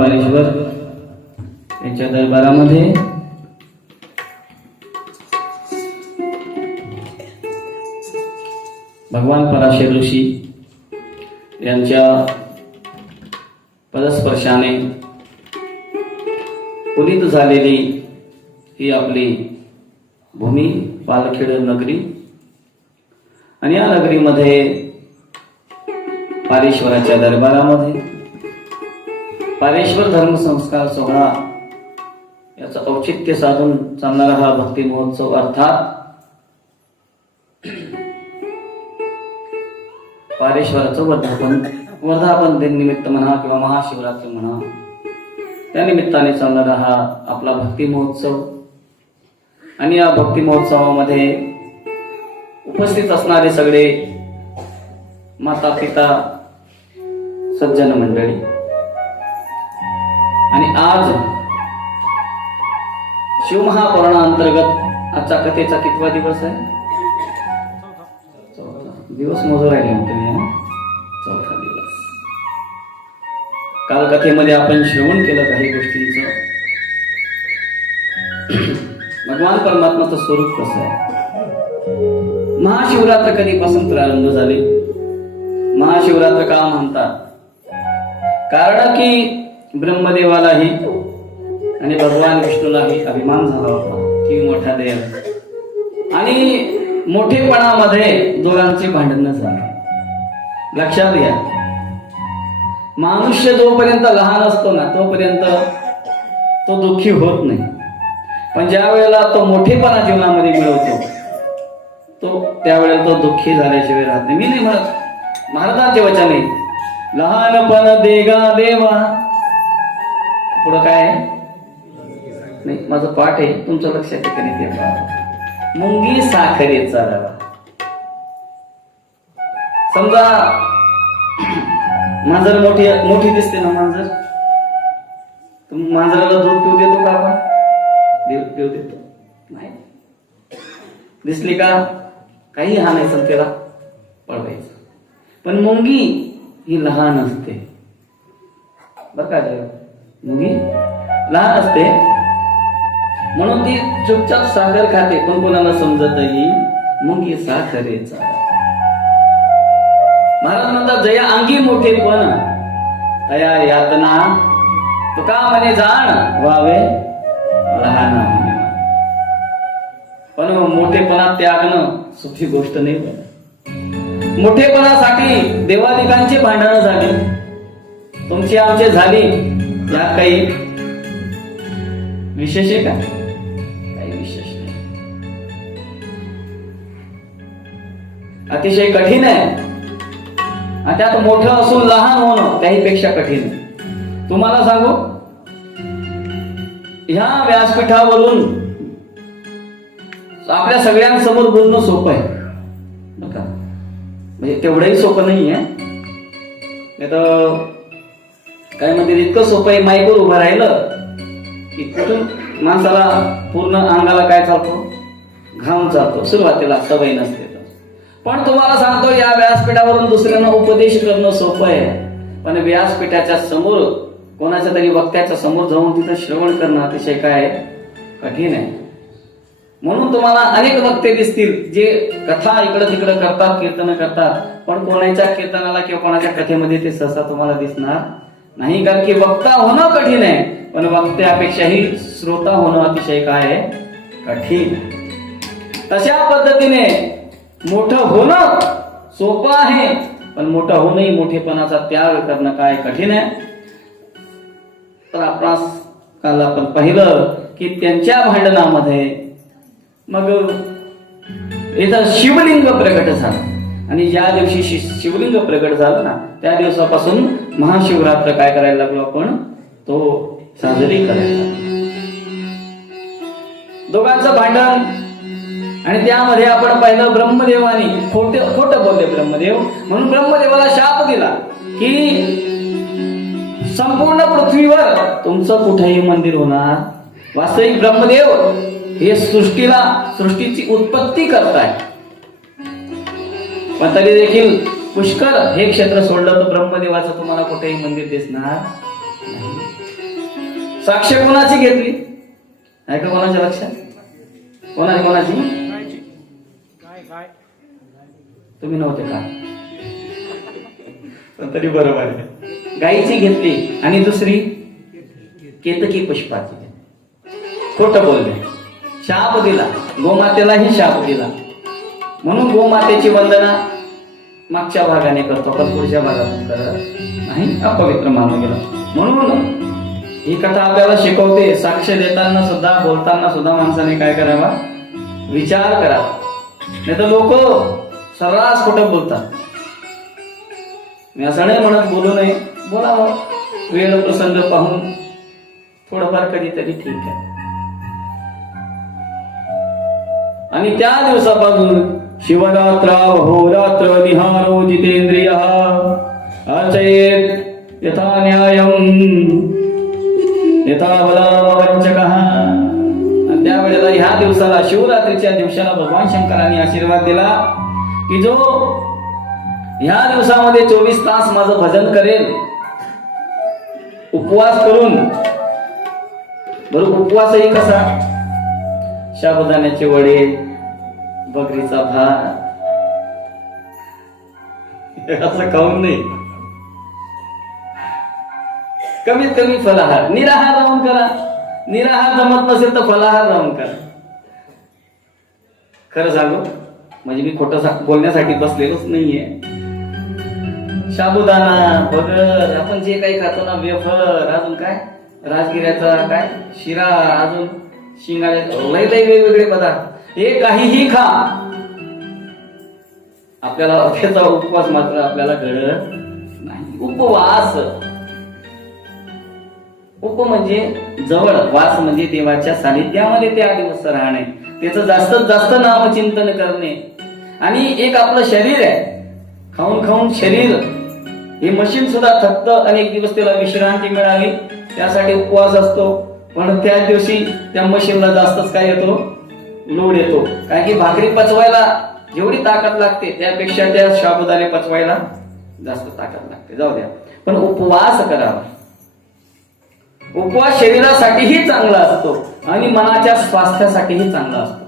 पारेश्वर यांच्या दरबारामध्ये भगवान पराशर ऋषी यांच्या पदस्पर्शाने पुनीत झालेली ही आपली भूमी पालखेड नगरी आणि या नगरीमध्ये पारेश्वराच्या दरबारामध्ये पारेश्वर धर्मसंस्कार सोहळा याचं औचित्य साधून चालणारा हा भक्ती महोत्सव अर्थात पारेश्वराचं वर्धापन दिन निमित्त म्हणा किंवा महाशिवरात्री म्हणा, त्या निमित्ताने चालणारा हा आपला भक्ती महोत्सव. आणि या भक्ती महोत्सवामध्ये उपस्थित असणारे सगळे माता पिता सज्जन मंडळी. आणि आज शिवमहापुराणा अंतर्गत आजचा कथेचा कितवा दिवस आहे? दिवस मोजू राहिले म्हणते मी. चौथा दिवस. काल कथेमध्ये आपण श्रवण केलं काही गोष्टींचं. भगवान परमात्माचं स्वरूप कसं आहे. महाशिवरात्र कधीपासून प्रारंभ झाले? महाशिवरात्र का म्हणतात? कारण की ब्रह्मदेवालाही आणि भगवान विष्णूलाही अभिमान झाला होता की मोठा देव, आणि मोठेपणामध्ये दोघांचे भांडण झाले. लक्षात घ्या, मनुष्य जोपर्यंत लहान असतो ना तोपर्यंत तो दुःखी होत नाही, पण ज्या वेळेला तो मोठेपणा जीवनामध्ये मिळवतो तो त्यावेळेला तो दुःखी झाल्याशिवाय राहत नाही. मी नाही म्हणत, महाराजांचे वचन आहे, लहानपण देगा देवा. पुढं काय आहे? नाही, माझं पाठ आहे, तुमचं लक्षात ठिकाणी ते पहा. मुंगी साखरेचा रवा. समजा मांजर मोठी दिसते ना, मांजर, मांजराला दूध पिऊ देतो का आपण? पिऊ देतो नाही. दिसली का काही हाणायचं त्याला पळवायचं. पण मुंगी ही लहान असते बर का. मुंगी लहान असते म्हणून ती चुपचाप साखर खाते, पण कोणाला समजतही मुंगी साखरेचा. महाराज म्हणतात, जया अंगी मोठेपण तया यातना, तुका म्हणे जाण व्हावे लहान. पण मोठेपणा त्यागणं सोपी गोष्ट नाही. मोठेपणासाठी देवादिकांची भांडणं झाली, तुमची आमची झाली, यात काही विशेष आहे का? काही विशेष नाही. अतिशय कठीण आहे. आणि त्यात मोठं असून लहान होणं त्याहीपेक्षा कठीण आहे. तुम्हाला सांगू, ह्या व्यासपीठावरून आपल्या सगळ्यांसमोर बोलणं सोपं आहे बघा. म्हणजे तेवढंही सोपं नाही आहे. काय म्हणते, इतकं सोपं आहे, माईकवर उभं राहिलं की कुठून माणसाला पूर्ण अंगाला काय चालतो? घाम चालतो. सुरुवातीला सवय नसते. पण तुम्हाला सांगतो, या व्यासपीठावरून दुसऱ्यांना उपदेश करणं सोपं आहे, पण व्यासपीठाच्या समोर कोणाच्या तरी वक्त्याच्या समोर जाऊन तिथं श्रवण करणं अतिशय काय कठीण आहे. म्हणून तुम्हाला अनेक वक्ते दिसतील जे कथा इकडं तिकडं करतात, कीर्तन करतात, पण कोणाच्या कीर्तनाला किंवा कोणाच्या कथेमध्ये ते सहसा तुम्हाला दिसणार नाही. कारण की वक्ता होणं कठीण आहे, पण वक्त्यापेक्षाही श्रोता होणं अतिशय काय आहे? कठीण. तशा पद्धतीने मोठं होणं सोपं आहे, पण मोठं होणंही मोठेपणाचा त्याग करणं काय कठीण आहे. तर आपणास काल आपण पाहिलं की त्यांच्या भांडणामध्ये मग इथं शिवलिंग प्रकट झालं, आणि ज्या दिवशी शिवलिंग प्रकट झालं ना त्या दिवसापासून महाशिवरात्र काय करायला लागलो आपण? तो साजरी करायला. दोघांचं भांडण, आणि त्यामध्ये आपण पाहिलं ब्रह्मदेवानी खोटं बोलले ब्रह्मदेव, म्हणून ब्रह्मदेवाला शाप दिला की संपूर्ण पृथ्वीवर तुमचं कुठेही मंदिर होणार. वास्तविक ब्रह्मदेव हे सृष्टीची उत्पत्ती करताय, पण तरी देखील पुष्कर हे क्षेत्र सोडलं तर ब्रह्मदेवाचं तुम्हाला कुठेही मंदिर दिसणार नाही. साक्ष कोणाची घेतली? आहे का कोणाच्या लक्षात? कोणाची? तुम्ही नव्हते का? पण तरी बरोबर आहे. गायीची घेतली आणि दुसरी केतकी पुष्पाची. खोटं बोलले, शाप दिला, गोमातेलाही शाप दिला. म्हणून गोमातेची वंदना मागच्या भागाने करतो, पण पुढच्या भागातून करत नाही, अपवित्र मानून गेला. म्हणून ही कथा आपल्याला शिकवते, साक्ष देताना सुद्धा, बोलताना सुद्धा माणसाने काय करावा? विचार करावा. नाही तर लोक सर्रास खोटं बोलतात. मी असं नाही म्हणत बोलू नये, बोलावं, वेळ प्रसंग पाहून थोडंफार कधीतरी ठीक आहे. आणि त्या दिवसापासून शिवरात्र होरात्र निहारो जितेंद्रिय अर्चयेत यथा न्यायम यथा बलवंचकः. आणि त्यावेळेला ह्या दिवसाला, शिवरात्रीच्या दिवसाला भगवान शंकरांनी आशीर्वाद दिला की जो ह्या दिवसामध्ये 24 तास माझं भजन करेल, उपवास करून, बरोबर उपवासही कसा? साबुदाण्याचे वडे, बकरीचा भात, असं खाऊन नाही, कमीत कमी फलाहार, निराहार राहून करा. निराहार जमत नसेल तर फलाहार राहून करा. खरं सांगू, म्हणजे मी खोटं बोलण्यासाठी बसलेलोच नाहीये. साबुदाणा, बगर, आपण जे काही खातो ना, वेफर, अजून काय राजगिऱ्याचा काय शिरा, अजून शिंगाड्याचा, लय वेगवेगळे पदार्थ, हे काहीही खा, आपल्याला त्याचा उपवास मात्र आपल्याला घडत नाही. उपवास, उप म्हणजे जवळ, वास म्हणजे देवाच्या सानिध्यामध्ये त्या दिवस राहणे, त्याचं जास्तीत जास्त नामचिंतन करणे. आणि एक आपलं शरीर आहे, खाऊन खाऊन शरीर हे मशीन सुद्धा थकतं, आणि एक दिवस त्याला विश्रांती मिळावी त्यासाठी उपवास असतो. पण त्या दिवशी त्या मशीनला जास्तच काय येतो? लोड येतो. कारण की भाकरी पचवायला जेवढी ताकद लागते त्यापेक्षा त्या साबुदाणे पचवायला जास्त ताकद लागते. जाऊ द्या, पण उपवास करावा. उपवास शरीरासाठीही चांगला असतो आणि मनाच्या स्वास्थ्यासाठीही चांगला असतो.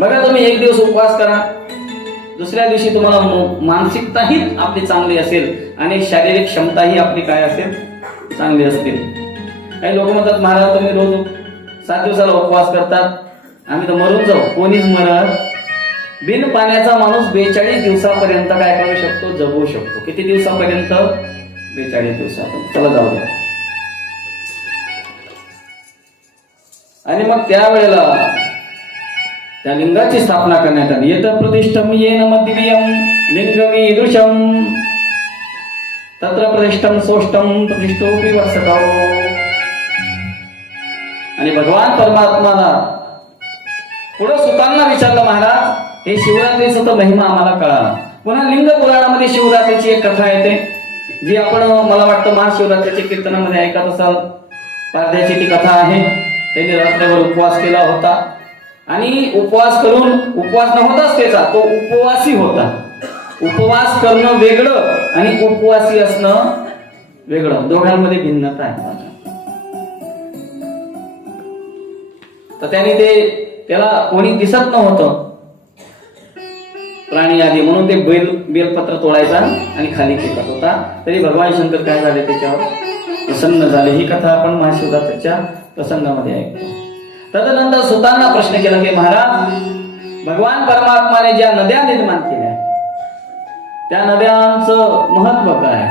बघा, तुम्ही एक दिवस उपवास करा, दुसऱ्या दिवशी तुम्हाला मानसिकताही आपली चांगली असेल आणि शारीरिक क्षमताही आपली काय असेल? चांगली असतील. काही लोक म्हणतात, महाराज तुम्ही रोज 7 दिवसाला उपवास करतात, आम्ही तर मरून जाऊ. कोणीच मरत. बिन पाण्याचा माणूस 42 दिवसापर्यंत काय करू शकतो? जगू शकतो. किती दिवसापर्यंत? 42 दिवसापर्यंत. चला जाऊ द्या. आणि मग त्यावेळेला त्या लिंगाची स्थापना करण्यात आली. येत प्रतिष्ठम येन मदिव्यम लिंगमीदृशम तत्र प्रतिष्ठम सोष्टम प्रतिष्ठोपि वत्सतो. आणि भगवान परमात्माला पुढे सुतांना विचारलं, महाराज हे शिवरात्रीचा तर महिमा आम्हाला कळाला. पुन्हा लिंग पुराणामध्ये शिवरात्रीची एक कथा येते, जी आपण मला वाटतं महाशिवरात्रीच्या कीर्तनामध्ये ऐकत असाल. पारध्याची ती कथा आहे. त्यांनी रात्रभर उपवास केला होता आणि उपवास करून, उपवास नव्हताच त्याचा, तो उपवासी होता. उपवास करणं वेगळं आणि उपवासी असणं वेगळं, दोघांमध्ये भिन्नता आहे. तर त्याला कोणी दिसत नव्हतं, प्राणी आधी, म्हणून ते बेलपत्र तोडायचा आणि खाली फेकत होता. तरी भगवान शंकर काय झाले? त्याच्यावर प्रसन्न झाले. ही कथा आपण महाशिवरात्रीच्या प्रसंगामध्ये ऐकतो. तदनंतर सुतांना प्रश्न केला की महाराज, भगवान परमात्माने ज्या नद्या निर्माण केल्या त्या नद्यांचं महत्व काय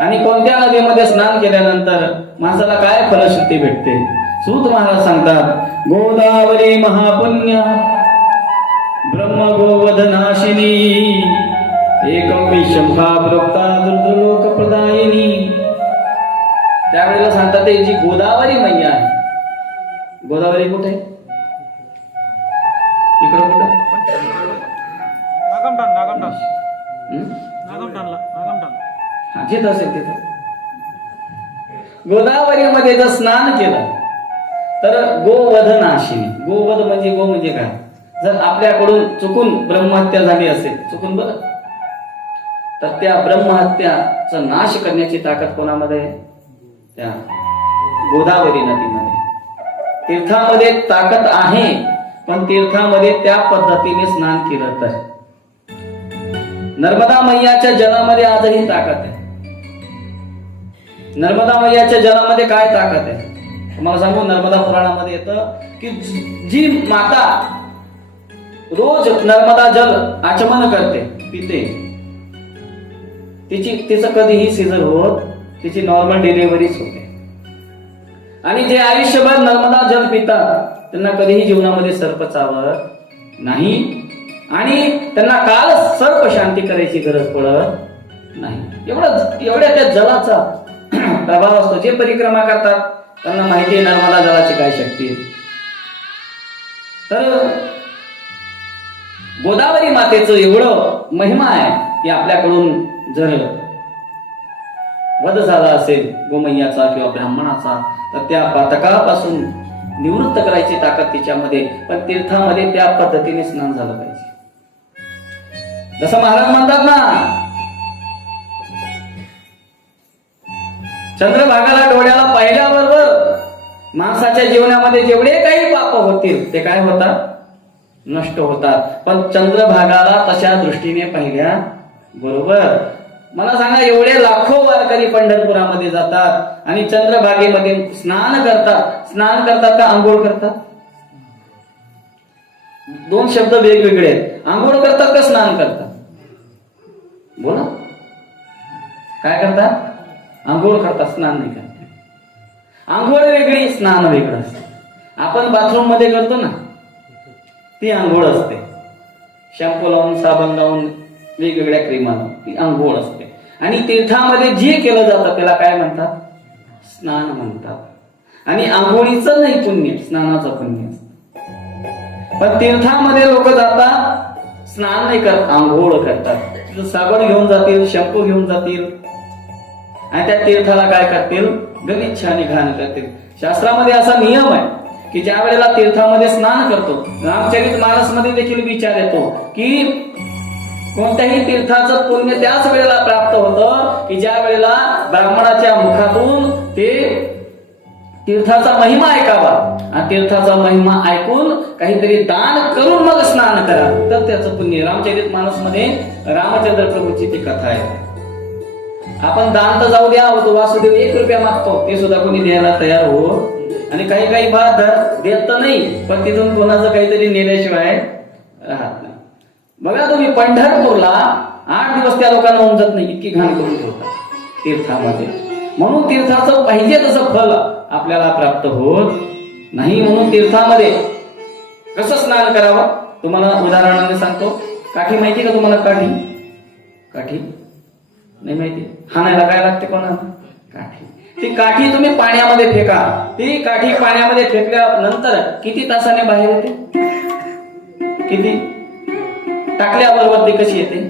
आणि कोणत्या नदीमध्ये स्नान केल्यानंतर माणसाला काय फलश्रुती भेटते? सूत महाराज सांगतात, गोदावरी महापुण्य ब्रह्म गोवधनाशिनी एकम विशंभा प्रोक्ता दुर्दलोक प्रदायिनी. त्यावेळेला सांगतात ते जी गोदावरी मैया आहे. गोदावरी कुठे? इकडं कुठे? जिथं असेल तिथं. गोदावरीमध्ये जर स्नान केलं तर गोवधनाशिनी. गोवध म्हणजे गो म्हणजे काय? जर आपल्याकडून चुकून ब्रह्महत्या झाली असेल, चुकून बरं, तर त्या ब्रह्महत्याचा नाश करण्याची ताकद कोणामध्ये आहे? त्या गोदावरी नदीमध्ये. तीर्थामध्ये ताकद आहे, पण तीर्थामध्ये त्या पद्धतीने स्नान केलं तर. नर्मदा मैयाच्या जलामध्ये आजही ताकद आहे. नर्मदा मैयाच्या जलामध्ये काय ताकद आहे तुम्हाला सांगू. नर्मदा पुराणामध्ये येतं की जी माता रोज नर्मदा जल आचमन करते, पिते, तिचं कधीही सीझर होत, तिची नॉर्मल डिलिव्हरीच होते. आणि जे आयुष्यभर नर्मदा जल पितात त्यांना कधीही जीवनामध्ये सर्प चावत नाही आणि त्यांना काल सर्प शांती करायची गरज पडत नाही. एवढ्या त्या जलाचा प्रभाव असतो. जे परिक्रमा करतात त्यांना माहिती आहे नर्मदा जलाची काय शक्ती आहे. तर गोदावरी मातेचं एवढं महिमा आहे की आपल्याकडून जर वध झाला असेल गोमय्याचा किंवा ब्राह्मणाचा तर त्या पातकापासून निवृत्त करायची ताकद तिच्यामध्ये. पण तीर्थामध्ये त्या पद्धतीने स्नान झालं पाहिजे. जसं महाराज म्हणतात ना, चंद्रभागाला डोळ्याला पाहिल्याबरोबर माणसाच्या जीवनामध्ये जेवढे काही पाप होतील ते काय होतात, नष्ट होतात. पण चंद्रभागाला तशा दृष्टीने पाहिल्या बरोबर मला सांगा, एवढे लाखो वारकरी पंढरपुरामध्ये जातात आणि चंद्रभागेमध्ये स्नान करतात. स्नान करतात का आंघोळ करतात? दोन शब्द वेगवेगळे आहेत. आंघोळ करतात का स्नान करतात? बोला, काय करतात? आंघोळ करतात, स्नान नाही करतात. आंघोळ वेगळी, स्नान वेगळं असतं. आपण बाथरूम मध्ये करतो ना, ती आंघोळ असते. शॅम्पू लावून, साबण लावून, वेगवेगळ्या क्रीमा लावून, ती आंघोळ असते. आणि तीर्थामध्ये जे केलं जातं त्याला काय म्हणतात? स्नान म्हणतात. आणि आंघोळीचं नाही पुण्य, स्नानाचं पुण्य असतं. पण तीर्थामध्ये लोक जातात, स्नान नाही करत, आंघोळ करतात. तिथं साबण घेऊन जातील, शॅम्पू घेऊन जातील आणि त्या तीर्थाला काय करतील? गलिच्छ आणि घाण करतील. शास्त्रामध्ये असा नियम आहे की ज्या वेळेला तीर्थामध्ये स्नान करतो, रामचरित मानसमध्ये देखील विचार येतो की कोणत्याही तीर्थाचं पुण्य त्याच वेळेला प्राप्त होतं की ज्या वेळेला ब्राह्मणाच्या मुखातून ते तीर्थाचा महिमा ऐकावा आणि तीर्थाचा महिमा ऐकून काहीतरी दान करून मग स्नान करा, तर त्याचं पुण्य. रामचरित मानसमध्ये रामचंद्र प्रभूची ती कथा आहे. आपण दान तर जाऊ द्या, वासुदेव 1 रुपया मागतो, ते सुद्धा कोणी द्यायला तयार हो. आणि काही भाग देत तर नाही, पण तिथून कोणाचं काहीतरी नेल्याशिवाय राहत नाही. बघा तुम्ही, पंढरपूरला 8 दिवस त्या लोकांना उमजत नाही, इतकी घाण करून ठेवतात तीर्थामध्ये. म्हणून तीर्थाचं पाहिजे तसं फल आपल्याला प्राप्त होत नाही. म्हणून तीर्थामध्ये कसं स्नान करावं तुम्हाला उदाहरणाने सांगतो. काठी माहिती का तुम्हाला? काठी नाही माहिती? हाणायला काय लागते कोणाला? काठी. ती काठी तुम्ही पाण्यामध्ये फेका. ती काठी पाण्यामध्ये फेकल्यानंतर किती तासाने बाहेर येते? किती? टाकल्याबरोबर ती कशी येते?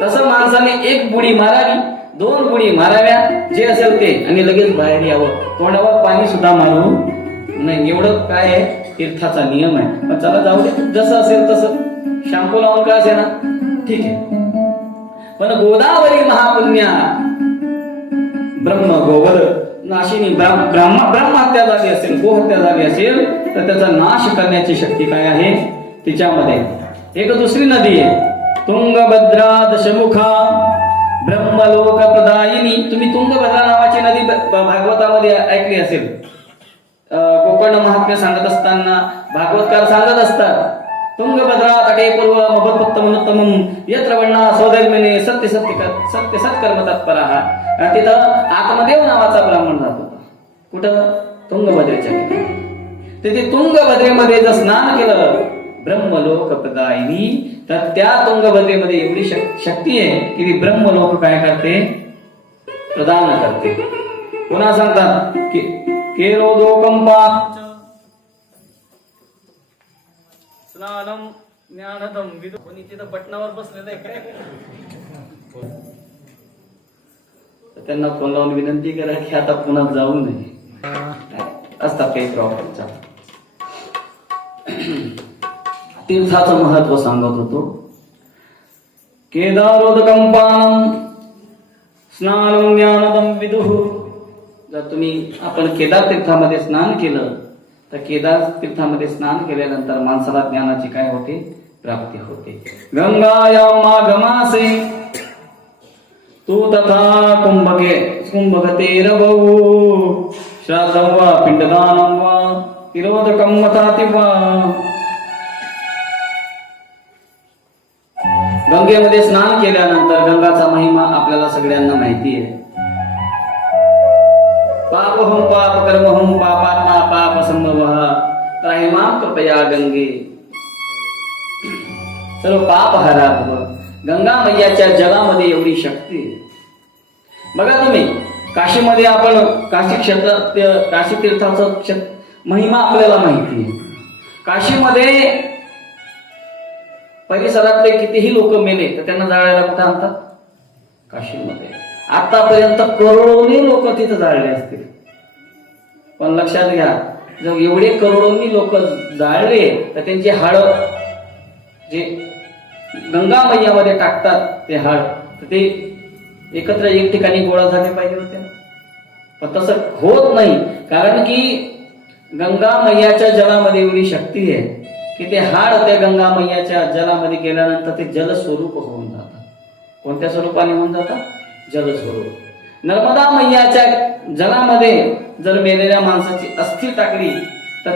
तसं माणसाने 1 बुडी मारावी, 2 बुडी माराव्या, जे असेल ते, आणि लगेच बाहेर यावं. तोंडावर पाणी सुद्धा मारू नाही. एवढं काय आहे, तीर्थाचा नियम आहे. पण चला जाऊ दे, जसं असेल तसं. शॅम्पू लावून का असे ना, ठीक आहे. पण गोदावरी महापुण्या ब्रह्म गोवध नाशिनी ब्रह्महत्या झाली असेल, गोहत्या झाली असेल तर त्याचा नाश करण्याची शक्ती काय आहे तिच्यामध्ये. एक दुसरी नदी आहे, तुंगभद्रा दशमुखा ब्रह्मलोक प्रदायिनी. तुम्ही तुंगभद्रा नावाची नदी भागवतामध्ये ऐकली असेल. गोकर्ण महात्म्य सांगत असताना भागवतकार सांगत असतात, तुंगभद्रा तटे पूर्व मभत्तमनुत्तमम यत्र वर्णा सौधर्मिने सत्य सत्कर्म तत्परः. तिथं आत्मदेव नावाचा ब्राह्मण राहत होता. कुठं? तुंगभद्रेच्या ठिकाणी. तिथे तुंगभद्रेमध्ये जर स्नान केलं ब्रह्मलोक प्रदायिनी, तर त्या तुंगभद्रेमध्ये एवढी शक्ती आहे की ती ब्रह्मलोक काय करते? प्रदान करते. पुन्हा सांगतात की केरोदोकंपा स्नानम ज्ञानदम विदु. कोणी तिथं बटनावर बसलेलं आहे काय? त्यांना फोन लावून विनंती करा की आता पुन्हा जाऊ नये. असतात काही प्रॉब्लेमचा. तीर्थाचं महत्व सांगत होतो. केदारोदकंपानम स्नानम ज्ञानदम विदुः. जर आपण केदार तीर्थामध्ये स्नान केलं तर केदार तीर्थामध्ये स्नान केल्यानंतर माणसाला ज्ञानाची काय होते? प्राप्ती होते. गंगाया मागमासे तू तथा कुंभगते रवौ श्राद्धं वा पिंडदानं वा तिरोदकं मताति वा. गंगेमध्ये स्नान केल्यानंतर गंगाचा महिमा आपल्याला सगळ्यांना माहिती आहे. पापहं पाप कर्महं पापात्मा पाप संभवः त्राहिमां कृपया गंगे. सर्व पाप हरा भव. गंगा मैयाच्या जलामध्ये एवढी शक्ती आहे. बघा तुम्ही काशीमध्ये आपण काशी तीर्थाचा महिमा आपल्याला माहिती आहे. काशीमध्ये परिसरातले कितीही लोक मेले तर त्यांना जाळायला कुठं आणतात? काशीमध्ये. आतापर्यंत करोडोनी लोक तिथे जाळले असतील. पण लक्षात घ्या, जर एवढे करोडोनी लोक जाळले तर त्यांची हाड जे गंगा मैयामध्ये टाकतात ते हाड तर ते एकत्र एक ठिकाणी गोळा झाले पाहिजे होते. पण तसं होत नाही, कारण की गंगा मैयाच्या जलामध्ये एवढी शक्ती आहे की ते हाड त्या गंगा मैयाच्या जलामध्ये गेल्यानंतर ते जलस्वरूप होऊन जातात. कोणत्या स्वरूपाने होऊन जातात? जलस्वरूप. नर्मदा मैयाच्या जलामध्ये जर मेलेल्या माणसाची अस्थि टाकली तर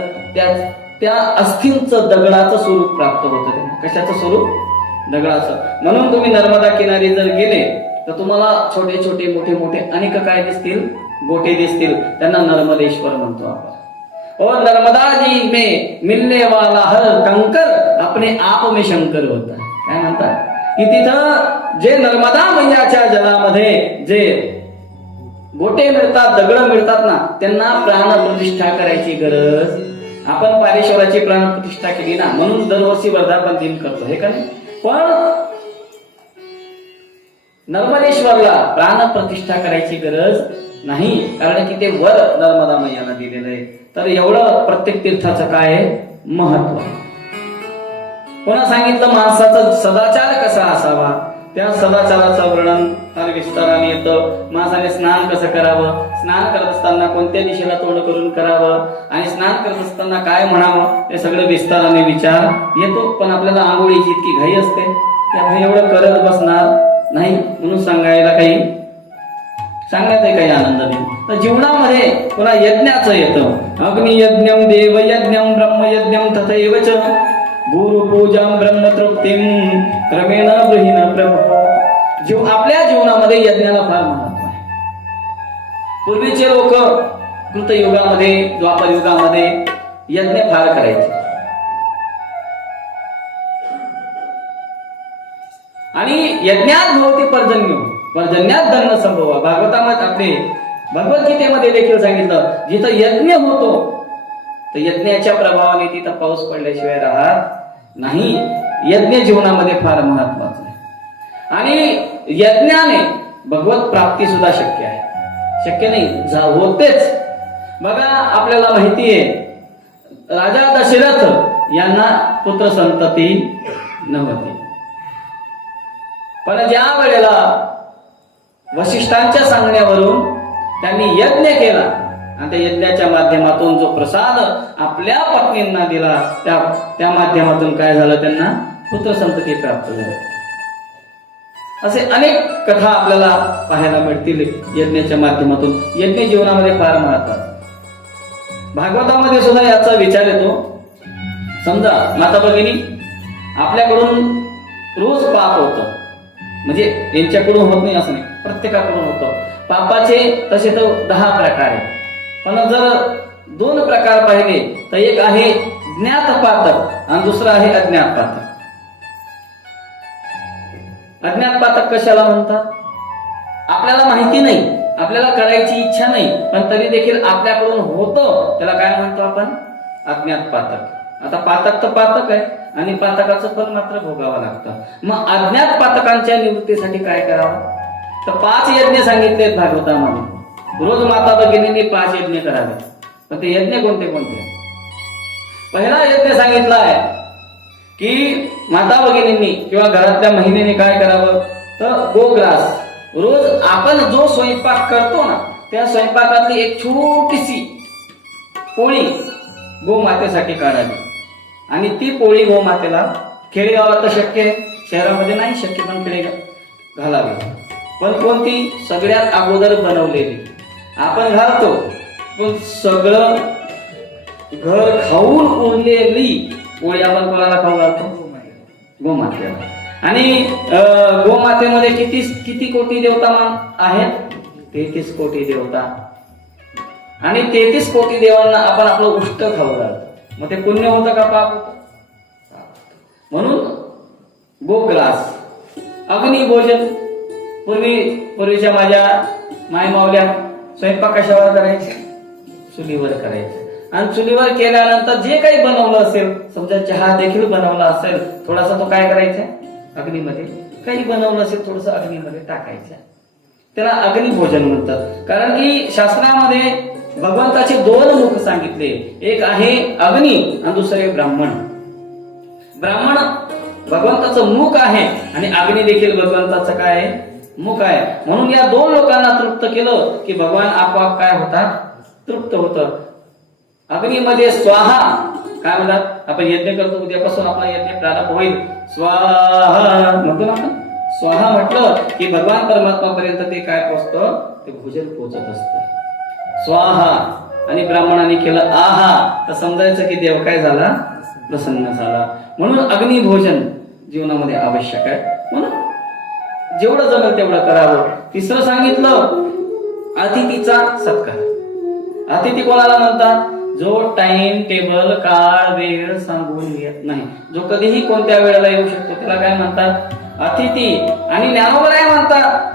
त्या अस्थींचं दगडाचं स्वरूप प्राप्त होतं त्यांना. कशाचं स्वरूप? दगडाचं. म्हणून तुम्ही नर्मदा किनारी जर गेले तर तुम्हाला छोटे छोटे मोठे मोठे अनेक काय दिसतील? गोटे दिसतील. त्यांना नर्मदेश्वर म्हणतो आपण. और नर्मदा जी में मिलने वाला हर कंकर अपने आप में शंकर होता है. काय म्हणतात की तिथं जे नर्मदा मैयाच्या जलामध्ये जे गोटे मिळतात, दगड मिळतात ना, त्यांना प्राणप्रतिष्ठा करायची गरज. आपण पारेश्वराची प्राणप्रतिष्ठा केली ना, म्हणून दरवर्षी वर्धापन दिन करतो, हे का नाही? पण नर्मदेश्वरला प्राणप्रतिष्ठा करायची गरज नाही, कारण की ते वर नर्मदा मैयाला दिलेलं आहे. तर एवढं प्रत्येक तीर्थाचं काय आहे? महत्व. पुन्हा सांगितलं माणसाचा सदाचार कसा असावा. त्या सदाचाराचं वर्णन फार विस्ताराने येतं. माणसाने स्नान कसं करावं, स्नान करत असताना कोणत्या दिशेला तोंड करून करावं, आणि स्नान करत असताना काय म्हणावं, हे सगळं विस्ताराने विचार येतो. पण आपल्याला आंघोळीची इतकी घाई असते की आपण एवढं करत बसणार नाही, म्हणून सांगण्यात काही आनंद नाही. तर जीवनामध्ये पुन्हा यज्ञाचं येतं. अग्नियज्ञम देवयज्ञम ब्रह्मयज्ञम तथैव च गुरुपूजां ब्रह्मतृप्तिं क्रमेण गृहीण प्रभो. आपल्या जीवनामध्ये यज्ञाला फार महत्व आहे. पूर्वीचे लोक कृतयुगामध्ये, द्वापर युगामध्ये यज्ञ फार करायचे. आणि यज्ञात भवती पर्जन्यात धर्म संभव. भागवतामध्ये आपले भगवद्गीतेमध्ये देखील सांगितलं, जिथं यज्ञ होतो तर यज्ञाच्या प्रभावाने तिथं पाऊस पडल्याशिवाय राहत नाही. यज्ञ जीवनामध्ये फार महत्वाचं आहे. आणि यज्ञाने भगवत प्राप्ती सुद्धा शक्य आहे. शक्य नाही, होतेच. बघा आपल्याला माहिती आहे, राजा दशरथ यांना पुत्र संतती नव्हती. पण ज्या वेळेला वशिष्ठांच्या सांगण्यावरून त्यांनी यज्ञ केला आणि त्या यज्ञाच्या माध्यमातून जो प्रसाद आपल्या पत्नींना दिला, त्या माध्यमातून काय झालं? त्यांना पुत्र संतती प्राप्त झाली. असे अनेक कथा आपल्याला पाहायला मिळतील यज्ञाच्या माध्यमातून. यज्ञ जीवनामध्ये फार महत्वाचा. भागवतामध्ये सुद्धा याचा विचार येतो. समजा माता भगिनी, आपल्याकडून रोज पाप होतं, म्हणजे यांच्याकडून होत नाही असं नाही, प्रत्येकाकडून होतं. पापाचे तसे तर 10 प्रकार आहेत. पण जर 2 प्रकार पाहिले तर एक आहे ज्ञात पातक आणि दुसरा आहे अज्ञात पातक. अज्ञात पातक कशाला म्हणतात? आपल्याला माहिती नाही, आपल्याला करायची इच्छा नाही, पण तरी देखील आपल्याकडून होतं, त्याला काय म्हणतो आपण? अज्ञात पातक. आता पातक तर पातक आहे आणि पातकाचं फल मात्र भोगावं लागतं. मग अज्ञात पातकांच्या निवृत्तीसाठी काय करावं? तर 5 यज्ञ सांगितलेत भागवतामध्ये. रोज माता भगिनींनी 5 यज्ञ करावे. पण ते यज्ञ कोणते कोणते? पहिला यज्ञ सांगितला आहे की माता भगिनींनी किंवा घरातल्या महिलेने काय करावं? तर गोग्रास. रोज आपण जो स्वयंपाक करतो ना, त्या स्वयंपाकातली एक छोटीशी पोळी गोमातेसाठी काढावी आणि ती पोळी गोमातेला, खेडेगावात तर शक्य आहे, शहरामध्ये नाही शक्य, पण खेडेगाव घालावी. पण कोणती? सगळ्यात अगोदर बनवलेली. आपण घालतो पण सगळं घर खाऊन उरलेली पोळी आपण कोणाला खाऊ घालतो? गोमातेला. आणि गोमातेमध्ये किती कोटी देवता आहेत? 33 कोटी देवता. आणि 33 कोटी देवांना आपण आपलं उष्ट खाऊ घालतो. मग ते पुण्य होतं का पाप होतं? म्हणून गोग्रास, अग्निभोजन. पूर्वीच्या माझ्या मायमावल्या स्वयंपाक कशावर करायचे? चुलीवर करायचे. आणि चुलीवर केल्यानंतर जे काही बनवलं असेल, समजा चहा देखील बनवला असेल, थोडासा तो काय करायचा? अग्नीमध्ये. काही बनवलं असेल थोडस अग्नीमध्ये टाकायचं. त्याला अग्निभोजन म्हणतात. कारण की शास्त्रामध्ये भगवंताचे 2 मुख सांगितले. एक आहे अग्नी आणि दुसरे ब्राह्मण. ब्राह्मण भगवंताचं मुख आहे आणि अग्नी देखील भगवंताचं काय आहे? मुख आहे. म्हणून या 2 लोकांना तृप्त केलं की भगवान आपोआप काय होतात? तृप्त होतं. अग्नीमध्ये स्वाहा काय म्हणतात? आपण यज्ञ करतो, उद्यापासून आपला यज्ञ प्रारंभ होईल. स्वाहा म्हणतो ना आपण. स्वाहा म्हटलं की भगवान परमात्मा पर्यंत ते काय पोहोचतं? ते भोजन पोहोचत असतं. स्वाहा. आणि ब्राह्मणाने केलं आहा, तर समजायचं की देव काय झाला? प्रसन्न झाला. म्हणून अग्निभोजन जीवनामध्ये आवश्यक आहे. म्हणून जेवढं जमेल तेवढं करावं. 3रं सांगितलं अतिथीचा सत्कार. अतिथी कोणाला म्हणतात? जो टाइम टेबल, काळ, वेळ सांगून येत नाही, जो कधीही कोणत्या वेळेला येऊ शकतो, त्याला काय म्हणतात? अतिथी. आणि ज्ञानोबा काय म्हणतात?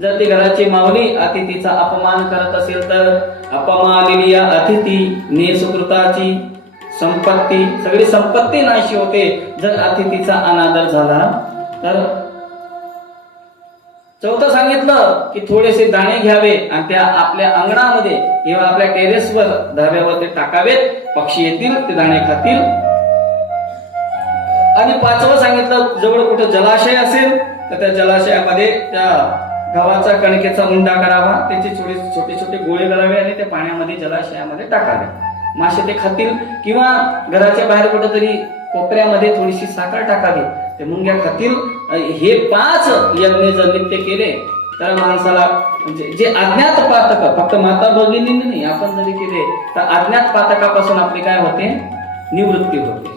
जर ती घराची माऊली अतिथीचा अपमान करत असेल तर अपमानिली या अतिथी ने सुकृताची संपत्ती, सगळी संपत्ती नाशी होते जर अतिथीचा अनादर झाला तर. 4थं सांगितलं की थोडेसे दाणे घ्यावे आणि त्या आपल्या अंगणामध्ये किंवा आपल्या टेरेसवर, धाब्यावर ते टाकावेत. पक्षी येतील, ते दाणे खातील. आणि 5वं सांगितलं जवळ कुठं जलाशय असेल तर त्या जलाशयामध्ये त्या गव्हाचा कणकेचा उंडा करावा, त्याचे छोटे छोटे गोळे करावे आणि त्या पाण्यामध्ये, जलाशयामध्ये टाकावे. मासे ते खातील. किंवा घराच्या बाहेर कुठेतरी कोपऱ्यामध्ये थोडीशी साखर टाकावी, ते मुंग्या खातील. हे 5 यज्ञ जर नित्य केले तर माणसाला म्हणजे जे अज्ञात पातक, फक्त माता भगिनी नाही, आपण जरी केले तर अज्ञात पातकापासून आपली काय होते? निवृत्ती होते.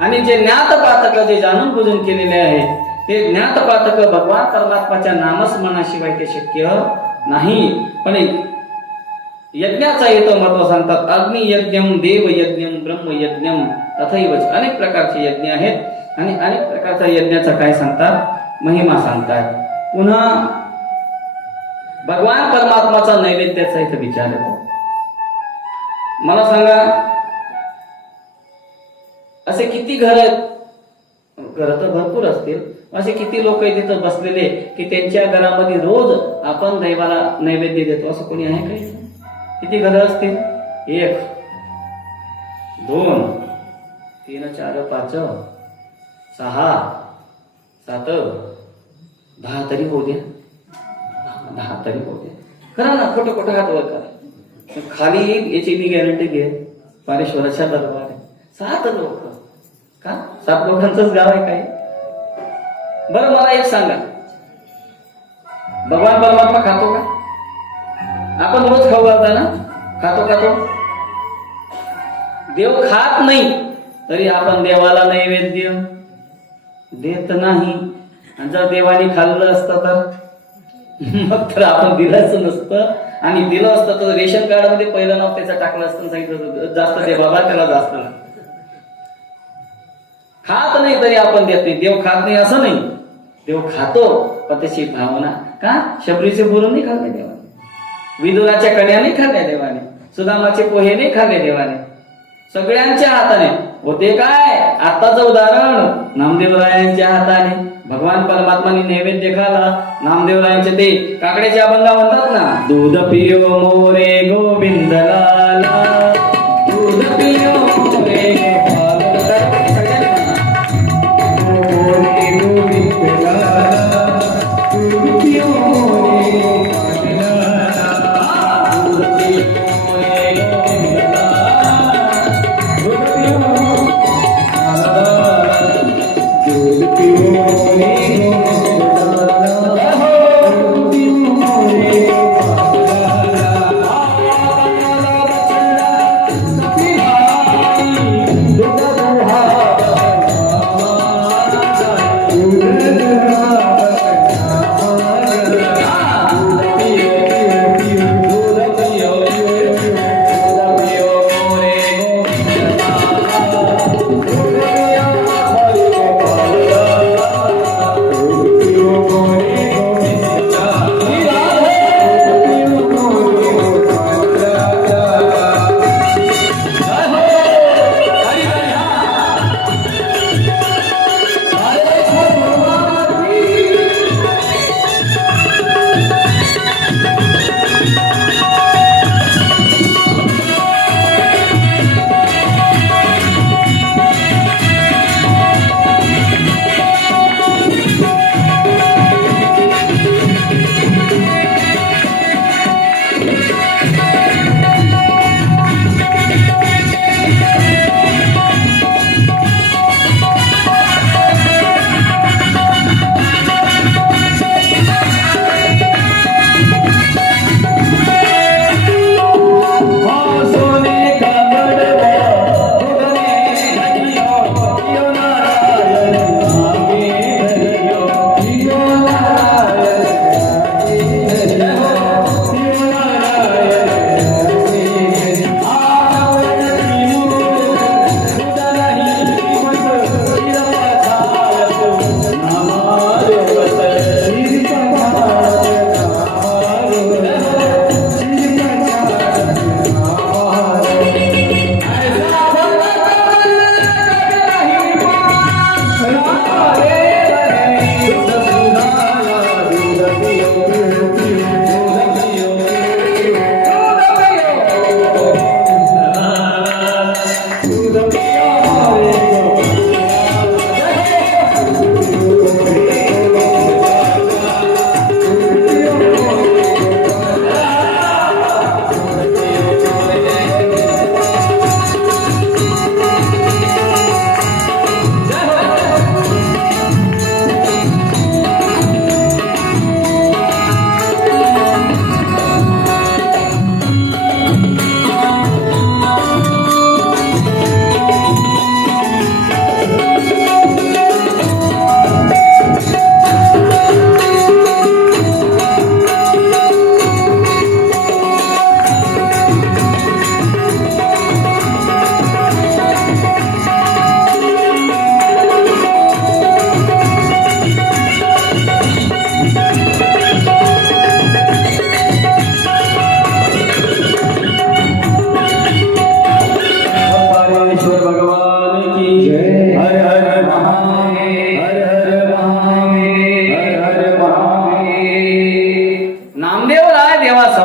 आणि जे ज्ञात पातक, जे जाणून बुजून केलेले आहे, ते ज्ञात पातक भगवान परमात्माच्या नामस्मरणाशिवाय ते शक्य नाही. पण यज्ञाचा येतो महत्व सांगतात. अग्नि यज्ञम, देव यज्ञम, ब्रह्म यज्ञम तथैव. अनेक प्रकारचे यज्ञ आहेत आणि अनेक प्रकारच्या यज्ञाचा काय सांगतात? महिमा सांगतात. पुन्हा भगवान परमात्माचा नैवेद्याचा इथं विचार येतो. मला सांगा, असे किती घर तर भरपूर असतील, असे किती लोक तिथं बसलेले की त्यांच्या घरामध्ये रोज आपण दैवाला नैवेद्य देतो, असं कोणी आहे काही? किती घर असतील? 1, 2, 3, 4, 5, 6, 7, 10 तरी होऊ द्या. 10 तरी होऊ द्या. करा ना, खोटं हात वर करा. खाली याची मी गॅरंटी घे, पारेश्वराच्या दरबार 7 लोक. का 7 लोकांचंच गाव आहे काय? बरं मला एक सांगा, भगवान परमात्मा खातो का? आपण रोज खाऊ घालता ना? खातो. देव खात नाही तरी आपण देवाला नैवेद्य देत नाही. आणि जर देवाने खाल्लं असतं तर मग तर आपण दिलंच नसतं. आणि दिलं असतं तर रेशन कार्ड मध्ये पहिलं नाव त्याचं टाकलं असतं, सांगितलं जास्त दे बाबा, त्याला जास्त. खात नाही तरी आपण देत नाही. देव खात नाही असं नाही, देव खातो, पण त्याची भावना. का? शबरीचे बोरून नाही खाल्ले देवाने, विदुराच्या कड्या नाही खाल्ल्या देवाने, सुदामाचे पोहे नाही खाल्ले देवाने. सगळ्यांच्या हाताने होते. काय आताच उदाहरण नामदेवरायांच्या हाताने भगवान परमात्माने नैवेद्य खाला. नामदेवरायांचे ते काकड्याच्या अभंगा म्हणतात ना, दूध पियो मोरे गोविंद लाला, दूध पियो मोरे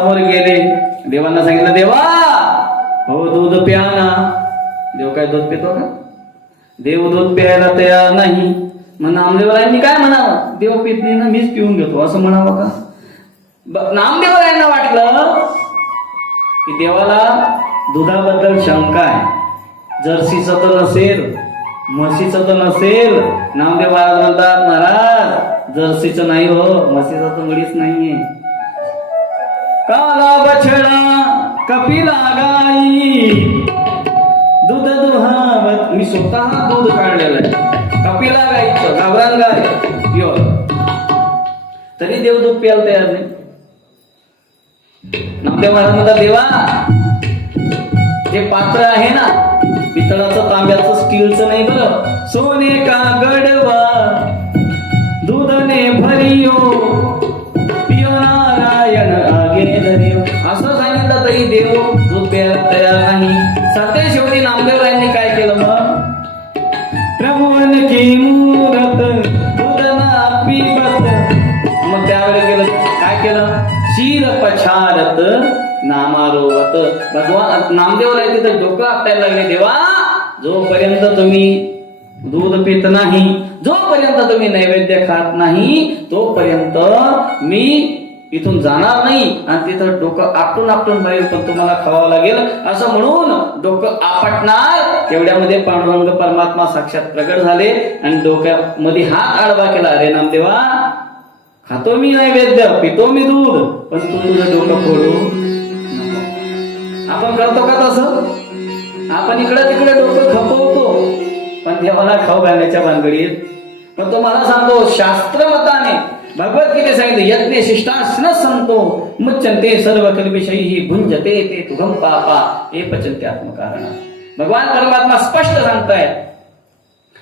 देवासमोर गेले. देवांना सांगितलं, देवा हो दूध प्या ना. देव काय दूध पितो का? देव दूध प्यायला तयार नाही. मग नामदेवरायांनी काय म्हणावं? देव पित नाही ना, मीच पिऊन घेतो असं म्हणावं का? नामदेवरायांना वाटलं की देवाला दुधाबद्दल शंका आहे. जर्सीचं तर नसेल, म्हशीचं तर नसेल. नामदेव महाराज म्हणतात, महाराज जर्सीचं नाही हो, म्हशीचं तर मुळीच नाहीये. काला बछडा कपिला गाई दूध दुहावत. मी स्वतः दूध काढलेलं आहे कपिला गाईचं, गावरान गाय प्युअर. तरी देव दूध प्यायला तयार नाही. नामदेव महाराज म्हणतात, देवा जे पात्र आहे ना, पितळाचं तांब्याचं स्टीलचं नाही बरं, सोने का गडवा दूधने भरियो पियो नारायण आगे धरियो. असं सांगितलं तरी देव दूध प्यायला तयार नाही. सत्य शेवटी नामदेवरायांनी काय केलं? मग प्रभुवन की मूरत दूध ना पिबत. मग त्यावेळेला केलं काय? केलं शीर पछारत नामारोवत. भगवान नामदेवराय तिथं डोकं आपटायला लागले, देवा जोपर्यंत तुम्ही दूध पित नाही, जोपर्यंत तुम्ही नैवेद्य खात नाही, तोपर्यंत मी इथून जाणार नाही. आणि तिथं डोकं आपटून आपटून बाहेर पण तुम्हाला खावावं लागेल असं म्हणून डोकं आपटणार. तेवढ्यामध्ये पांडुरंग परमात्मा साक्षात प्रगट झाले आणि डोक्यामध्ये हात आडवा केला. अरे नामदेवा, खातो मी नैवेद्य, पितो मी दूध, पण तू तुझं डोकं फोडू नको. आपण करतो का तसं? आपण इकडे तिकडे डोकं खपवतो, पण देवाला खाऊ घालण्याच्या भानगडीत. पण तो मला सांगतो शास्त्र मताने भगवद्गीते सांगितलं, यज्ञ शिष्टासन संतो मुच्यन्ते सर्व कल्पिशैः भुंजते ते तुघम पापा हे पचन्त्यात्मकारण. भगवान परमात्मा स्पष्ट सांगतायत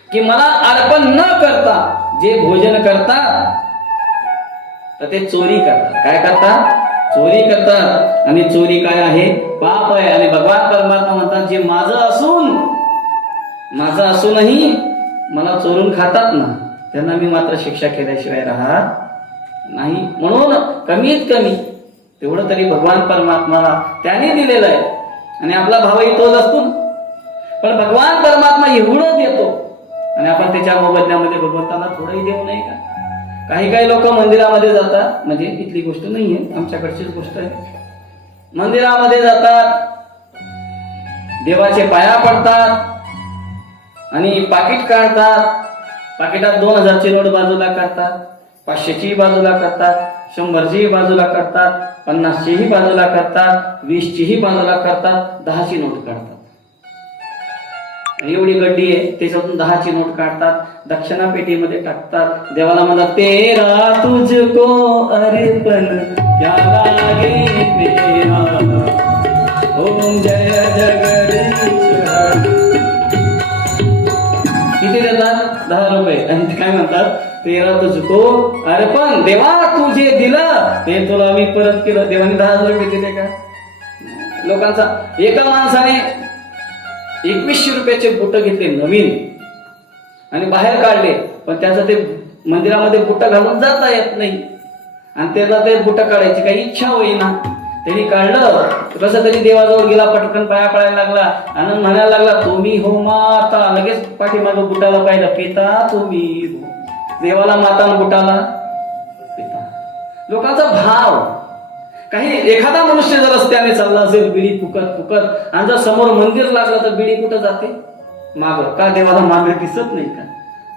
की मला अर्पण न करता जे भोजन करतात तर ते चोरी करतात. काय करतात? चोरी करतात. आणि चोरी काय आहे? पाप आहे. आणि भगवान परमात्मा म्हणतात, जे माझं असूनही मला चोरून खातात ना, त्यांना मी मात्र शिक्षा केल्याशिवाय राहत नाही. म्हणून कमीत कमी तेवढं तरी भगवान परमात्माला त्याने दिलेलं आहे. आणि आपला भावही तोच असतो ना. पण भगवान परमात्मा एवढं देतो आणि आपण त्याच्या मोबदल्यामध्ये भगवंताला थोडंही देऊ नये का? काही लोक मंदिरामध्ये जातात, म्हणजे इथली गोष्ट नाहीये, आमच्याकडचीच गोष्ट आहे. मंदिरामध्ये जातात, देवाचे पाया पडतात आणि पाकिट काढतात. पाकिटात 2000ची नोट बाजूला करतात, 500ची बाजूला करतात, 100ची बाजूला करतात, 50ची बाजूला करतात, 20ची बाजूला करतात, 10ची नोट काढतात. एवढी गड्डी आहे, त्याच्यातून 10ची नोट काढतात, दक्षिणा पेटीमध्ये टाकतात. देवाला म्हणतात, तेरा तुझको अर्पण क्या लागे मेरा, ओम जय जगदीश. किती देतात? 10 रुपये. आणि काय म्हणतात? तेरा तुझको अर्पण. देवा तू जे दिलं ते तुला मी परत केलं. देवाने 10,000 रुपये दिले का? लोकांचा एका माणसाने 2100 रुपयाचे बुट घेतले नवीन आणि बाहेर काढले, पण त्याचं ते मंदिरामध्ये बुट घालून जाता येत नाही. आणि त्याला ते बुट काढायची काही इच्छा होईना. त्यांनी काढलं, कसं तरी देवाजवळ गेला, पटकन पाया पडायला लागला आणि म्हणायला लागला, तुम्ही हो माता. लगेच पाठीमागं बुटाला पाहिलं, पिता तुम्ही हो. देवाला माता आणि बुटाला पिता. लोकांचा भाव. काही एखादा मनुष्य जर रस्त्याने चालला असेल बिडी फुकत आणि जर समोर मंदिर लागलं तर बिडी कुठं जाते? माग. का? देवाला माग दिसत नाही का?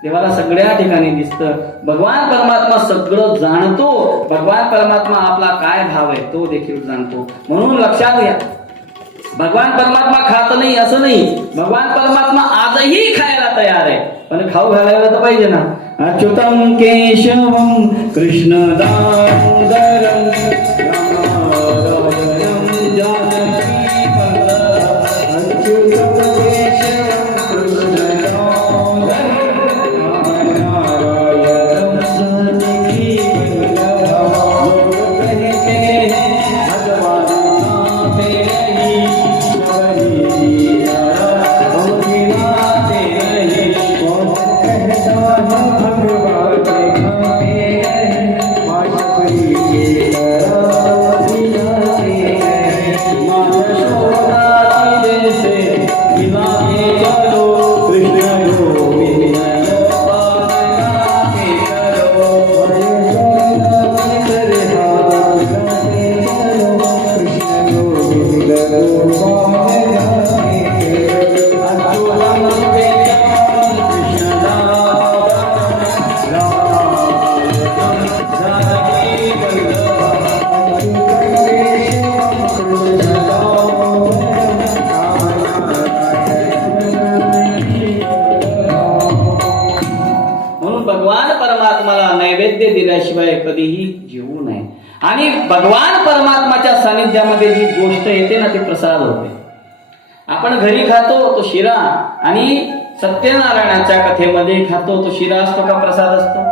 देवाला सगळ्या ठिकाणी दिसतं. भगवान परमात्मा सगळं जाणतो. भगवान परमात्मा आपला काय भाव आहे तो देखील जाणतो. म्हणून लक्षात घ्या, भगवान परमात्मा खात नाही असं नाही. भगवान परमात्मा आजही खायला तयार आहे, पण खाऊ घालायला तर पाहिजे ना. अच्युतम केशवम कृष्ण दामोदरम भगवान नैवेद्य दिल्याशिवाय कधीही जेवू नये. आणि भगवान परमात्माच्या सानिध्यामध्ये जी गोष्ट येते ना ती प्रसाद होते. आपण घरी खातो तो शिरा, आणि सत्यनारायणाच्या कथेमध्ये खातो तो शिरा असतो का प्रसाद असतो?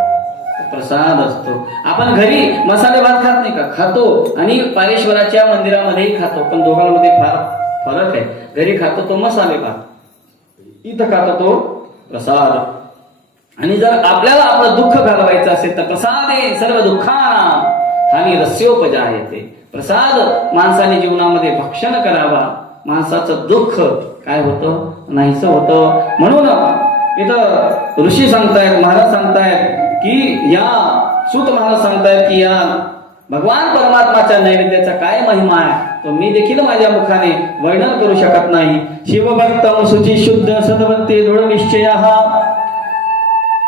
प्रसाद असतो. आपण घरी मसाले भात खात नाही का? खातो. आणि पारेश्वराच्या मंदिरामध्येही खातो, पण दोघांमध्ये फार फरक आहे. घरी खातो तो मसाले भात, इथं खातो तो प्रसाद. आणि जर आपल्याला आपलं दुःख घालवायचं असेल तर प्रसादे सर्व दुःखानां हानी रस्योपजायते. प्रसाद माणसाने जीवनामध्ये भक्षण करावा, माणसाचं दुःख काय होतं? नाहीच होतं. म्हणून इथं ऋषी सांगतायत, महाराज सांगतायत की या सूत महाराज सांगतायत की या भगवान परमात्माच्या नैवेद्याचा काय महिमा आहे तो मी देखील माझ्या मुखाने वर्णन करू शकत नाही. शिवभक्तम शुची शुद्ध सदवत्ते दृढ निश्चयः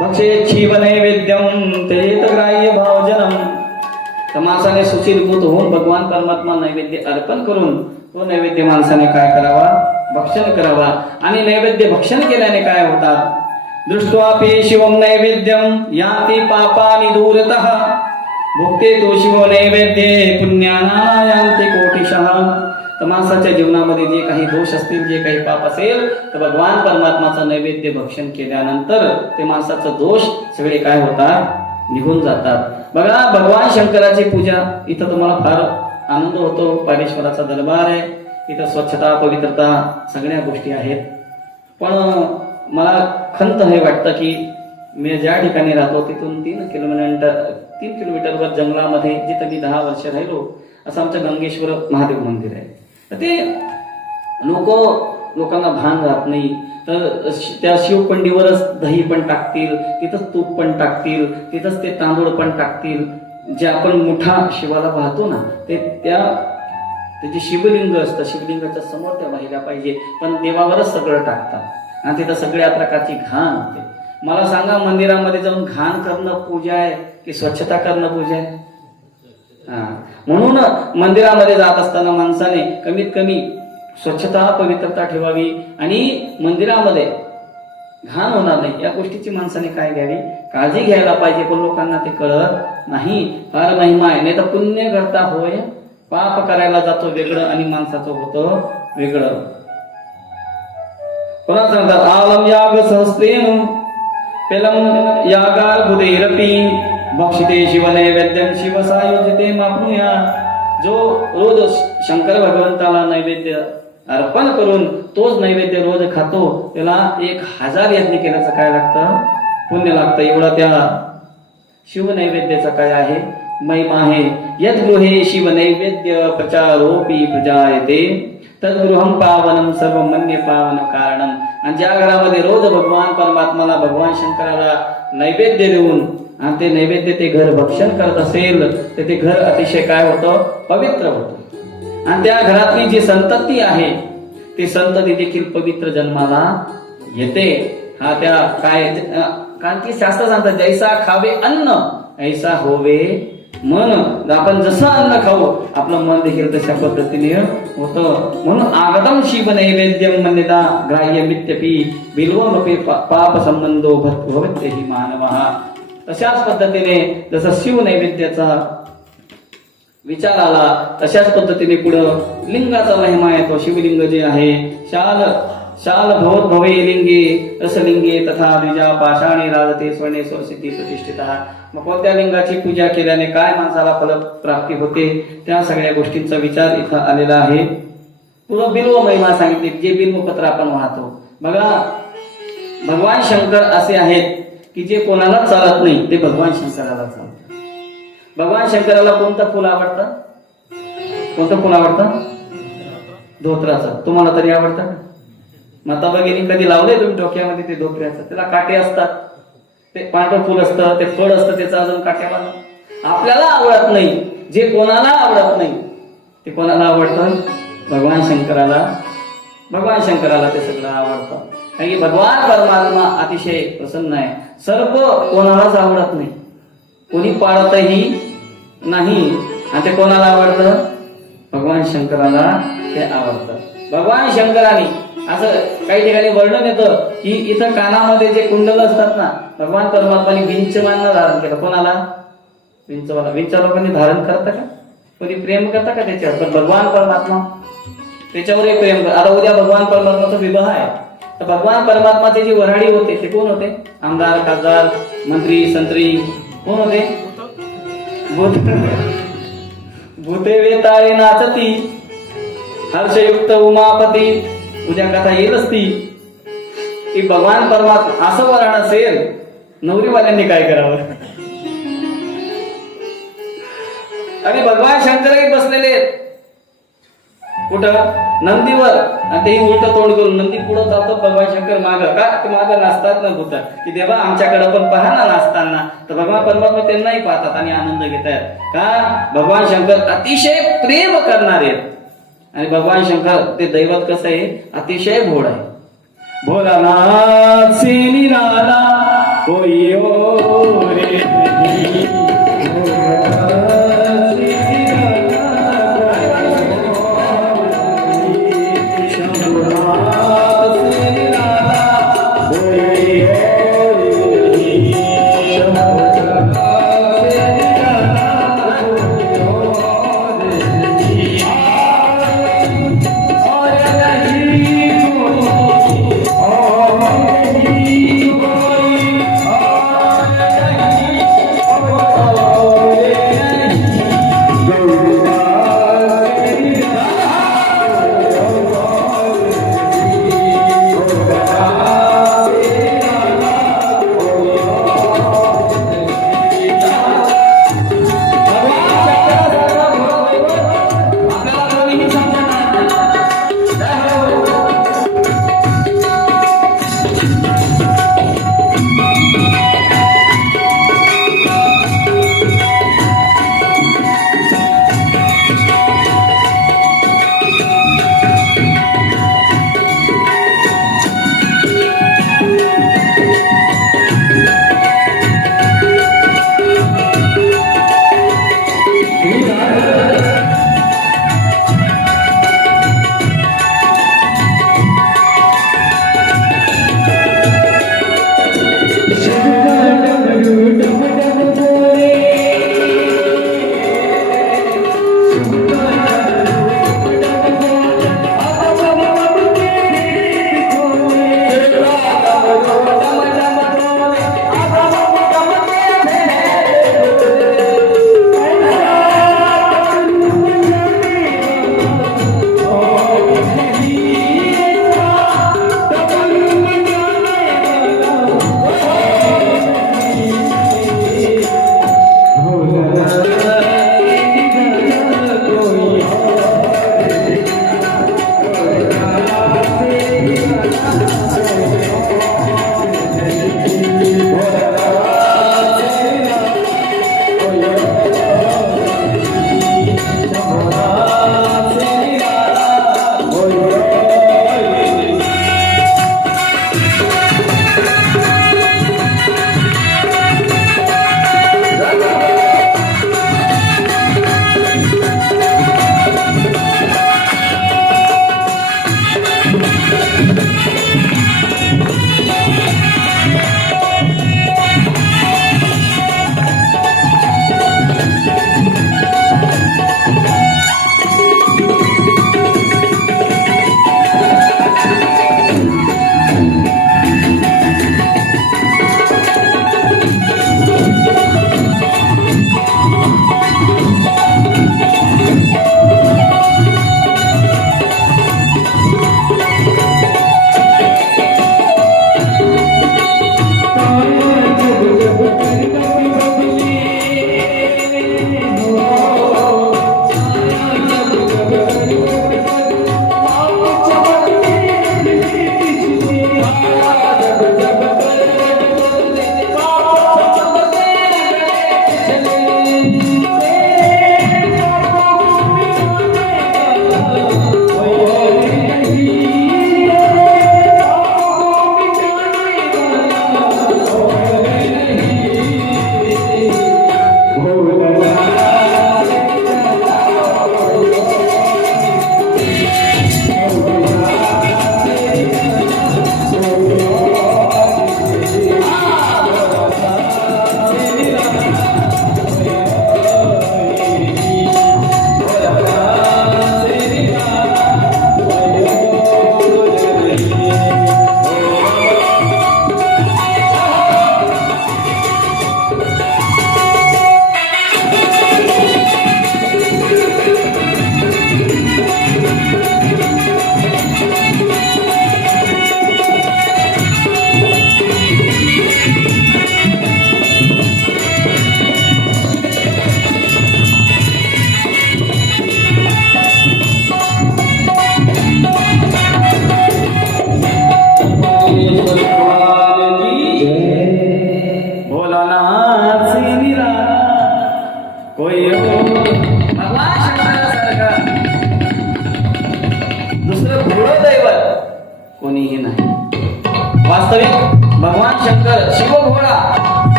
भक्षे शिव नैवेद्यम तेत ग्राह्य भावजनम. तर माणसाने सुशीलभूत होऊन भगवान परमात्मा नैवेद्य अर्पण करून तो नैवेद्य माणसाने काय करावा? भक्षण करावा. आणि नैवेद्य भक्षण केल्याने काय होतात? दृष्ट्वापि शिवम नैवेद्यम याति पापानि दूरतः भुक्ते तो शिव नैवेद्ये पुण्याना यान्ति कोटिशः. तर माणसाच्या जीवनामध्ये जे काही दोष असतील, जे काही पाप असेल, तर भगवान परमात्माचा नैवेद्य भक्षण केल्यानंतर ते माणसाचं दोष सगळे काय होतात? निघून जातात. बघा, भगवान शंकराची पूजा इथं तुम्हाला फार आनंद होतो. पारेश्वराचा दरबार आहे, इथं स्वच्छता, पवित्रता सगळ्या गोष्टी आहेत. पण मला खंत हे वाटतं की मी ज्या ठिकाणी राहतो तिथून 3 किलोमीटरवर जंगलामध्ये, जिथं मी 10 वर्ष राहिलो, असं आमचं गंगेश्वर महादेव मंदिर आहे. तर ते लोकांना भान राहत नाही. तर त्या शिवपंडीवरच दही पण टाकतील, तिथंच तूप पण टाकतील, तिथंच ते तांदूळ पण टाकतील. जे आपण मोठा शिवाला पाहतो ना, ते त्याचे शिवलिंग असतं, शिवलिंगाच्या समोर त्या वाहिल्या पाहिजे, पण देवावरच सगळं टाकतात आणि तिथं सगळ्या प्रकारची घाण होते. मला सांगा, मंदिरामध्ये जाऊन घाण करणं पूजा आहे की स्वच्छता करणं पूजा आहे? म्हणून मंदिरामध्ये जात असताना माणसाने कमीत कमी स्वच्छता, पवित्रता ठेवावी आणि मंदिरामध्ये घाण होणार नाही या गोष्टीची माणसाने काय घ्यावी? काळजी घ्यायला पाहिजे. पण लोकांना ते कळत नाही. फार महिमा आहे. नाही तर पुण्य करता होय, पाप करायला जातो वेगळं आणि माणसाचं होतं वेगळं. पुन्हा सांगतात, आलम याग सहस्रेन पेलम यागाल बुधेरपी भक्षिते शिव नैवेद्यम शिव सायुजिते मापनुया. जो रोज शंकर भगवंताला नैवेद्य अर्पण करून तोच नैवेद्य रोज खातो, त्याला 1000 यज्ञ केल्याचं काय लागतं? पुण्य लागतं. एवढा त्या शिव नैवेद्याचा काय आहे? महिमा आहे. यद्गृहे शिव नैवेद्य प्रचारोपी प्रजायते तद्गृहम पावनम सर्व मन्य पावन कारणम. आणि ज्या घरामध्ये रोज भगवान परमात्माला, भगवान शंकराला नैवेद्य देऊन आणि ते नैवेद्य ते घर भक्षण करत असेल तर ते घर अतिशय काय होतं? पवित्र होतं. आणि त्या घरातली जी संतती आहे ती संतती देखील पवित्र जन्माला येते. हा त्या काय, कारण की शास्त्र सांगतात, जैसा खावे अन्न ऐसा होवे मन. आपण जसं अन्न खाऊ आपलं मन देखील तशा पद्धतीने होतं. म्हणून आगतम शिव नैवेद्यम मन्यता ग्राह्य मित्यपि बिल्वमपि पाप संबंधो भवत्यहि मानवः. तशाच पद्धतीने जसं शिव नैवेद्याचा विचार आला तशाच पद्धतीने पुढं लिंगाचा महिमा येतो. शिवलिंग जे आहे, शाल भवे लिंगे रसलिंगे तथा द्विजा पाषाणे राजते स्वर्णे स्वसिद्धी प्रतिष्ठितः. मग कोणत्या लिंगाची पूजा केल्याने काय माणसाला फल प्राप्ती होते, त्या सगळ्या गोष्टींचा विचार इथं आलेला आहे. पुढं बिल्व महिमा सांगितली, जे बिल्वपत्र आपण वाहतो. बघा, भगवान शंकर असे आहेत की जे कोणालाच चालत नाही, ते भगवान शंकराला चालतात. भगवान शंकराला कोणतं फुल आवडतं? कोणतं फुल आवडतं? धोत्राचं. तुम्हाला तरी आवडतं का? माता भगिनी कधी लावलंय तुम्ही डोक्यामध्ये ते धोत्र्याचं? त्याला काटे असतात, ते पांढरं फुल असतं, ते फळ असतं, त्याचं अजून काट्याला. आपल्याला आवडत नाही. जे कोणाला आवडत नाही ते कोणाला आवडतं? भगवान शंकराला. भगवान शंकराला ते सगळं आवडतं. कारण की भगवान परमात्मा अतिशय प्रसन्न आहे. सर्व कोणालाच आवडत नाही, कोणी पाळतही नाही. आणि ते कोणाला आवडतं? भगवान शंकराला ते आवडतं. भगवान शंकराने असं काही ठिकाणी वर्णन येतं की इथं कानामध्ये जे कुंडल असतात ना, भगवान परमात्माने विंचवांना धारण केलं. कोणाला? विंचवाला लोकांनी धारण करता का? कोणी प्रेम करता का त्याच्यावर? पण भगवान परमात्मा त्याच्यावरही प्रेम कर. आता उद्या भगवान परमात्माचा विवाह आहे, तर भगवान परमात्माचे जे वऱ्हाडी होते ते कोण होते? आमदार, खासदार, मंत्री, संत्री कोण होते? भूते वेताळे नाचती हर्षयुक्त उमापती. उद्या कथा येतच ती की भगवान परमात्मा असं वरण असेल, नवरीवाल्यांनी काय करावं? आणि भगवान शंकरही बसलेले आहेत कुठं? नंदीवर. आणि तेही उलट तोंड करून नंदी पुढं जातो, भगवान शंकर मागं. का? ते मागं नाचतात ना भूत की देवा आमच्याकडे पण पहा ना नाचताना. तर भगवान परमात्मा त्यांनाही पाहतात आणि आनंद घेत आहेत. का? भगवान शंकर अतिशय प्रेम करणारे आहेत. आणि भगवान शंकर ते दैवत कसं आहे? अतिशय भोळ आहे. भोलानाथ से निराला कोई और नहीं.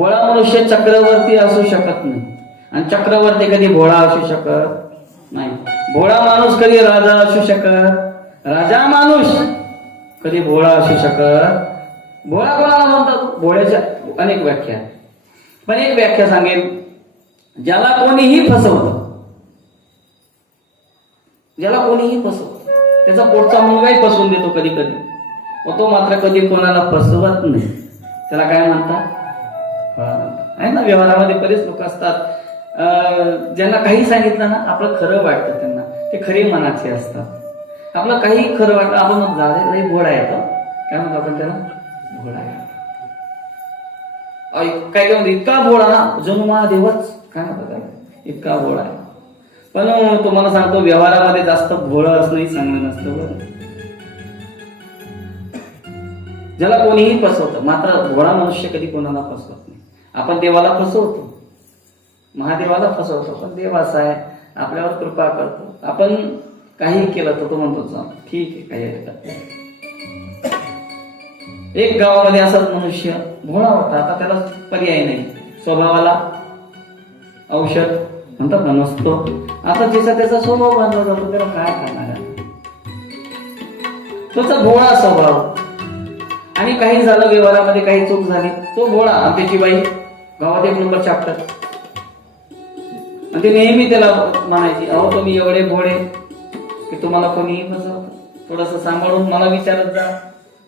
भोळा मनुष्य चक्रवर्ती असू शकत नाही, आणि चक्रवर्ती कधी भोळा असू शकत नाही. भोळा माणूस कधी राजा असू शकत, राजा माणूस कधी भोळा असू शकत. भोळा कोणाला म्हणतात? भोळ्याच्या अनेक व्याख्या, पण एक व्याख्या सांगेल, ज्याला कोणीही फसवतं, ज्याला कोणीही फसवतं, त्याचा पोटचा मुलगाही फसवून देतो कधी कधी, व तो मात्र कधी कोणाला फसवत नाही, त्याला काय म्हणतात? आहे ना, व्यवहारामध्ये बरेच लोक असतात ज्यांना काही सांगितलं ना आपलं खरं वाटतं, त्यांना ते खरी मनाचे असतात. आपलं काही खरं वाटतं, आपण झाले भोळा येतो, काय म्हणतो आपण त्याला? भोळा आहे. काय काय म्हणतो? इतका भोळा ना, जणू महादेवच, काय म्हणतात त्याला? इतका भोळा आहे. पण तुम्हाला सांगतो, व्यवहारामध्ये जास्त भोळं असणंही चांगलं नसतं बरं. ज्याला कोणीही फसवतं, मात्र भोळा मनुष्य कधी कोणाला फसवत नाही. आपण देवाला फसवतो, महादेवाला फसवतो, पण देव असा आहे, आपल्यावर कृपा करतो. आपण काही केलं तर तो म्हणतो जा ठीक आहे, काही हरकत नाही. एक गावामध्ये असाच मनुष्य भोळा होता, आता त्याला पर्याय नाही, स्वभावाला औषध म्हणतात ना नसतो. आता ज्याचा त्याचा स्वभाव बांधला जातो, त्याला काय करणार आहे? त्याचा भोळा स्वभाव, आणि काही झालं व्यवहारामध्ये, काही चूक झाली, तो भोळा, आणि त्याची बाई गावात 1 नंबर चॅप्टर, आणि ते नेहमी त्याला म्हणायची, अहो तुम्ही एवढे भोळे की तुम्हाला कोणीही फसवतं, थोडस सांभाळून मला विचारत जा,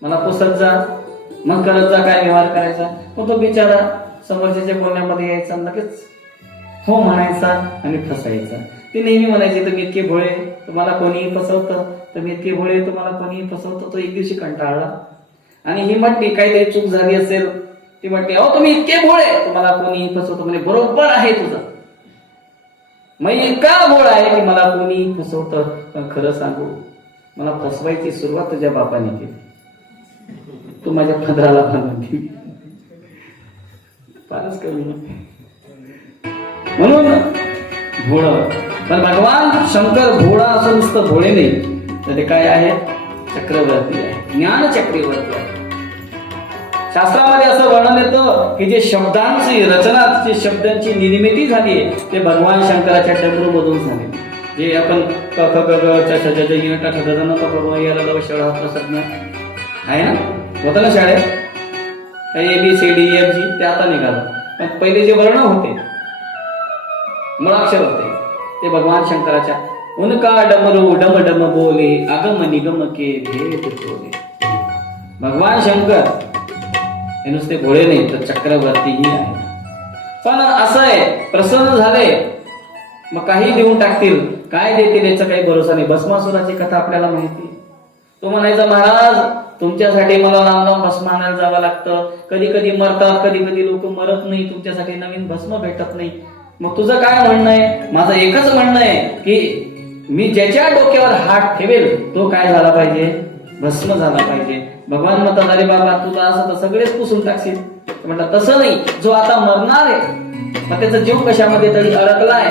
मला पुसत जा, मग करत जा काय व्यवहार करायचा. पण तो बिचारा समोरच्याच्या बोलण्यामध्ये यायचा, लगेच हो म्हणायचा आणि फसायचा. ते नेहमी म्हणायचे, तुम्ही इतके भोळे, तुम्हाला कोणीही फसवतं, तुम्ही इतके भोळे, तुम्हाला कोणीही फसवतं. तो एक दिवशी कंटाळला आणि ही म्हटली, काहीतरी चूक झाली असेल, ती म्हटली, अहो तुम्ही इतके भोळे, तुम्हाला कोणीही फसवतं. म्हणजे बरोबर आहे तुझं, मग इतका भोळा आहे की मला कोणीही फसवतं. पण खरं सांगू, मला फसवायची सुरुवात तुझ्या बापाने केली, तू माझ्या पदराला बांधून केली, फारच कमी. म्हणून भोळ, पण भगवान शंकर भोळा असं नुसतं भोळे नाही, तर ते काय आहे? चक्रवर्ती आहे, ज्ञान चक्रवर्ती आहे. शास्त्रामध्ये असं वर्णन येतं की जे शब्दांची रचना, जे शब्दांची निर्मिती झाली आहे, ते भगवान शंकराच्या डमरू मधून झाले. जे आपण क ख ग ग च छ ज ज य ट ठ द ध न प प म य ल ल व श ळ ह प आहे ना, होतं ना शाळेत, ABCDEFG ते आता निघालं. पण पहिले जे वर्ण होते, मुळाक्षर होते, ते भगवान शंकराच्या उनका डमरू डम डम बोले, आगम निगम के भेद तोले. भगवान शंकर हे नुसते भोळे नाही, तर चक्रवर्तीही आहे. पण असं आहे, प्रसन्न झाले मग काही देऊन टाकतील, काय देतील याचा काही भरोसा नाही. भस्मासुराची कथा आपल्याला माहिती. तो म्हणायचा, महाराज तुमच्यासाठी मला लांब लांब भस्म आणायला जावं लागतं, कधी कधी मरतात, कधी कधी लोक मरत नाही, तुमच्यासाठी नवीन भस्म भेटत नाही. मग तुझं काय म्हणणं आहे? माझं एकच म्हणणं आहे की मी ज्याच्या डोक्यावर हात ठेवेल तो काय झाला पाहिजे? भस्म झाला पाहिजे. भगवान म्हणतात, अरे बाबा तुला असं तर सगळेच पुसून टाकशील. म्हटलं तसं नाही, जो आता मरणार आहे मग त्याचा जीव कशामध्ये तरी अडकलाय,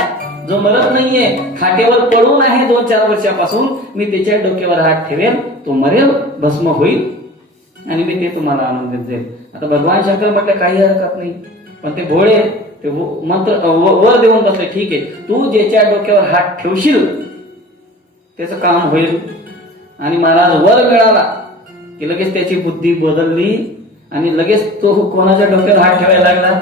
जो मरत नाहीये, खाटेवर पडून आहे 2-4 वर्षापासून, मी त्याच्या डोक्यावर हात ठेवेल, तो मरेल, भस्म होईल आणि मी ते तुम्हाला आणून देत जाईल. आता भगवान शंकर म्हटलं काही हरकत नाही, पण ते भोळे ते मंत्र वर देऊन बसले, ठीक आहे तू ज्याच्या डोक्यावर हात ठेवशील त्याचं काम होईल. आणि महाराज वर मिळाला की लगेच त्याची बुद्धी बदलली आणि लगेच तो कोणाच्या डोक्यावर हात ठेवायला लागला?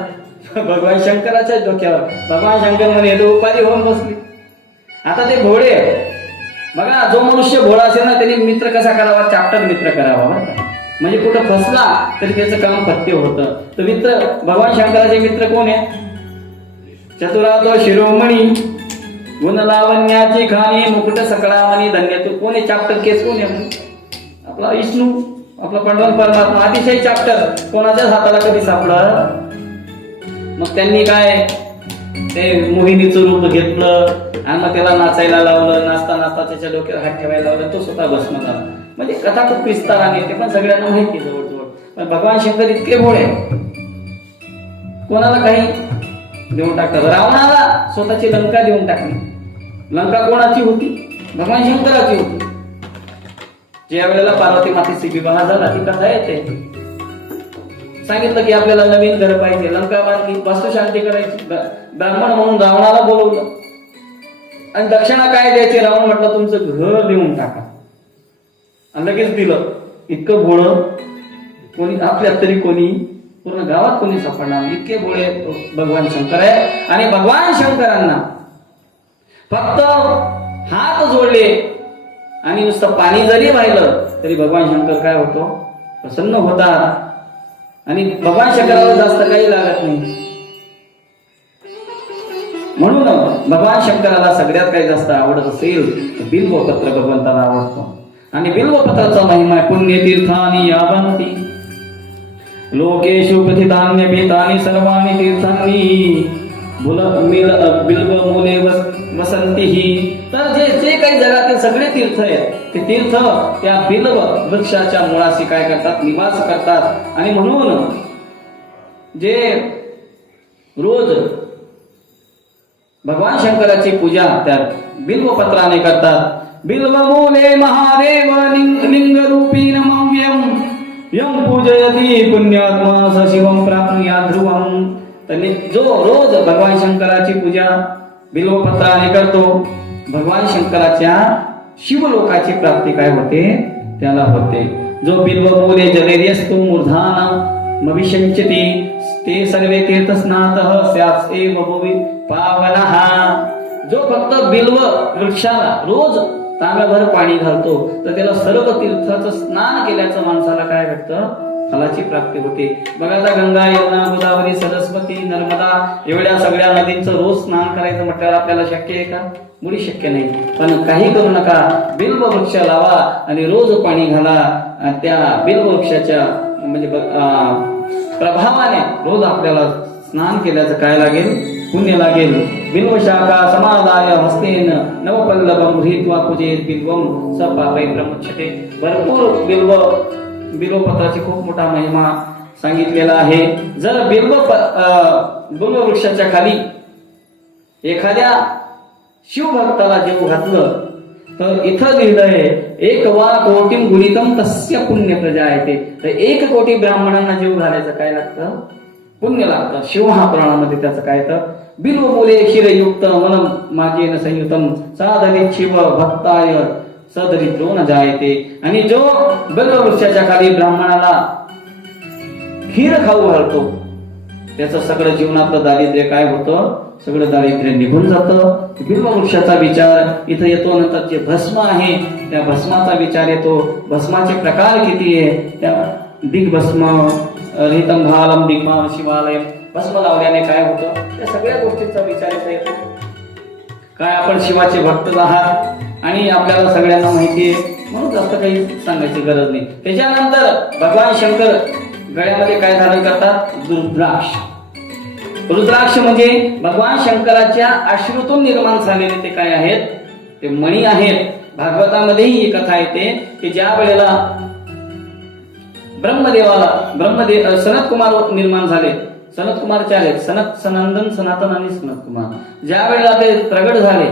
भगवान शंकराच्या डोक्यावर. भगवान शंकर मध्ये तो उपाधी होऊन बसली. आता ते भोळे बघा, जो मनुष्य भोळा असेल ना त्याने मित्र कसा करावा? चॅप्टर मित्र करावा बरं का. म्हणजे कुठं फसला तरी त्याचं काम पत्ते होतं. तर मित्र भगवान शंकराचे मित्र कोण आहे? चतुरा तो शिरोमणी, गुण लावण्याची खाणी, मुकुट सकळामणी धन्य. तू कोण आहे? चॅप्टर केस कोण आहे? आपला विष्णू, आपला पंडवन परमात्मा. अतिशय चॅप्टर, कोणाच्याच हाताला कधी सापडलं. मग त्यांनी काय ते मोहिनीचं रूप घेतलं आणि मग त्याला नाचायला लावलं. नाचता नाचता त्याच्या डोक्यावर हात ठेवायला लावला, तो स्वतः भस्म झाला. म्हणजे कथा खूप विस्ताराने, ते पण सगळ्यांना माहिती जवळजवळ. पण भगवान शंकर इतके भोळे, कोणाला काही देऊन टाकतात. रावणाला स्वतःची लंका देऊन टाकली. लंका कोणाची होती? भगवान शंकराची होती. ज्या वेळेला पार्वती मातेचा विवाह झाला ती कथा येते. सांगितलं की आपल्याला नवीन घर पाहिजे, लंका बांधली, वास्तुशांती करायची, ब्राह्मण म्हणून रावणाला बोलवलं आणि दक्षिणा काय द्यायची? रावण म्हटलं तुमचं घर देऊन टाका, आणि लगेच दिलं. इतकं भोळ कोणी आपल्यात तरी कोणी पूर्ण गावात कोणी सापडणार, इतके भोळे भगवान शंकर आहे. आणि भगवान शंकरांना फक्त हात जोडले आणि नुसतं पाणी जरी वाहिलं तरी भगवान शंकर काय होतो? प्रसन्न होतात. आणि भगवान शंकराला जास्त काही लागत नाही. म्हणून भगवान शंकराला सगळ्यात काही जास्त आवडत असेल तर बिल्वपत्र भगवंताला आवडतं. आणि बिल्वपत्राचा महिमा पुण्यतीर्थानी यावंती लोकेषु कथितान्यपेतानि सर्वाणि तीर्थानि बिल्व मूले वसंती. तर जे काही जगातील सगळे तीर्थ आहेत ते तीर्थ त्या बिल्व वृक्षाच्या मुळाशी काय करतात? निवास करतात. आणि म्हणून जे रोज भगवान शंकराची पूजा त्या बिल्वपत्राने करतात. बिल्वमूले महादेव लिंगरूपी नमव्यम यम पूजयती पुण्यात्मा स शिवम प्राप्नुयात् ध्रुवम. त्यांनी जो रोज भगवान शंकराची पूजा बिल्वपत्राने करतो, भगवान शंकराच्या शिवलोकाची प्राप्ती काय होते? त्याला होते. जो बिल्वमूले जलेर्यस्तु मूर्धान भविष्यन्ति ते सर्वे तीर्थस्नातः स्यात् एव भुवि पावनः. जो फक्त बिल्व वृक्षाला रोज तांब्याभर पाणी घालतो तर त्याला सर्व तीर्थाचं स्नान केल्याचं माणसाला काय वाटतं? फलाची प्राप्ती होते. बघा आता गंगा, यमुना, गोदावरी, सरस्वती, नर्मदा एवढ्या सगळ्या नदींचं रोज स्नान करायचं म्हटल्यावर आपल्याला शक्य आहे का? मुळी शक्य नाही. पण काही करू नका, बिल्व वृक्ष लावा आणि रोज पाणी घाला. त्या बिल्व वृक्षाच्या म्हणजे प्रभावाने रोज आपल्याला स्नान केल्याचं काय लागेल? पुण्य लागेल. बिल्व शाखा समादाय हस्तेन नवपल्लवम गृहीत्वा पूजेत बिल्वम स पापै प्रमुच्यते. भरपूर बिल्वपत्राची खूप मोठा महिमा सांगितलेला आहे. जर बिल्व वृक्षाच्या खाली एखाद्या शिवभक्ताला जीव घातलं तर इथं लिहिलंय 1 वा कोटिं गुणितम तस्य पुण्य प्रजायते. तर 1 कोटी ब्राह्मणांना जीव घालायचं काय लागतं? पुण्य लागतं. शिवमहापुराणामध्ये त्याचं काय तर बिल्व मूले क्षीरयुक्त मनम माजेन संयुतम साधनित शिव भक्ताय सदरिद्रो न जायते. आणि जो बिल्व वृक्षाच्या खाली ब्राह्मणाला खीर खाऊ घालतो त्याचं सगळं जीवनातलं दारिद्र्य काय होतं? सगळं दारिद्र्य निघून जातं. बिल्व वृक्षाचा विचार इथं येतो. नंतर जे भस्म आहे त्या भस्माचा विचार येतो. भस्माचे प्रकार किती आहे? त्या दिग्भस्म, रहितम भालम, दिग्मा शिवालयम. भस्म लावल्याने काय होतं? त्या सगळ्या गोष्टींचा विचार इथं येतो. काय आपण शिवाचे भक्त आहात आणि आपल्याला सगळ्यांना माहिती आहे म्हणून जास्त काही सांगायची गरज नाही. त्याच्यानंतर भगवान शंकर गळ्यामध्ये काय धारण करतात? रुद्राक्ष. रुद्राक्ष म्हणजे भगवान शंकराच्या अश्रूतून निर्माण झालेले ते काय आहेत? ते मणी आहेत. भागवतामध्येही ही कथा येते की ज्या वेळेला सनत कुमार निर्माण झाले, सनत कुमार आहेत, सनंदन, सनातन आणि सनत कुमार. ज्या वेळेला ते प्रगट झाले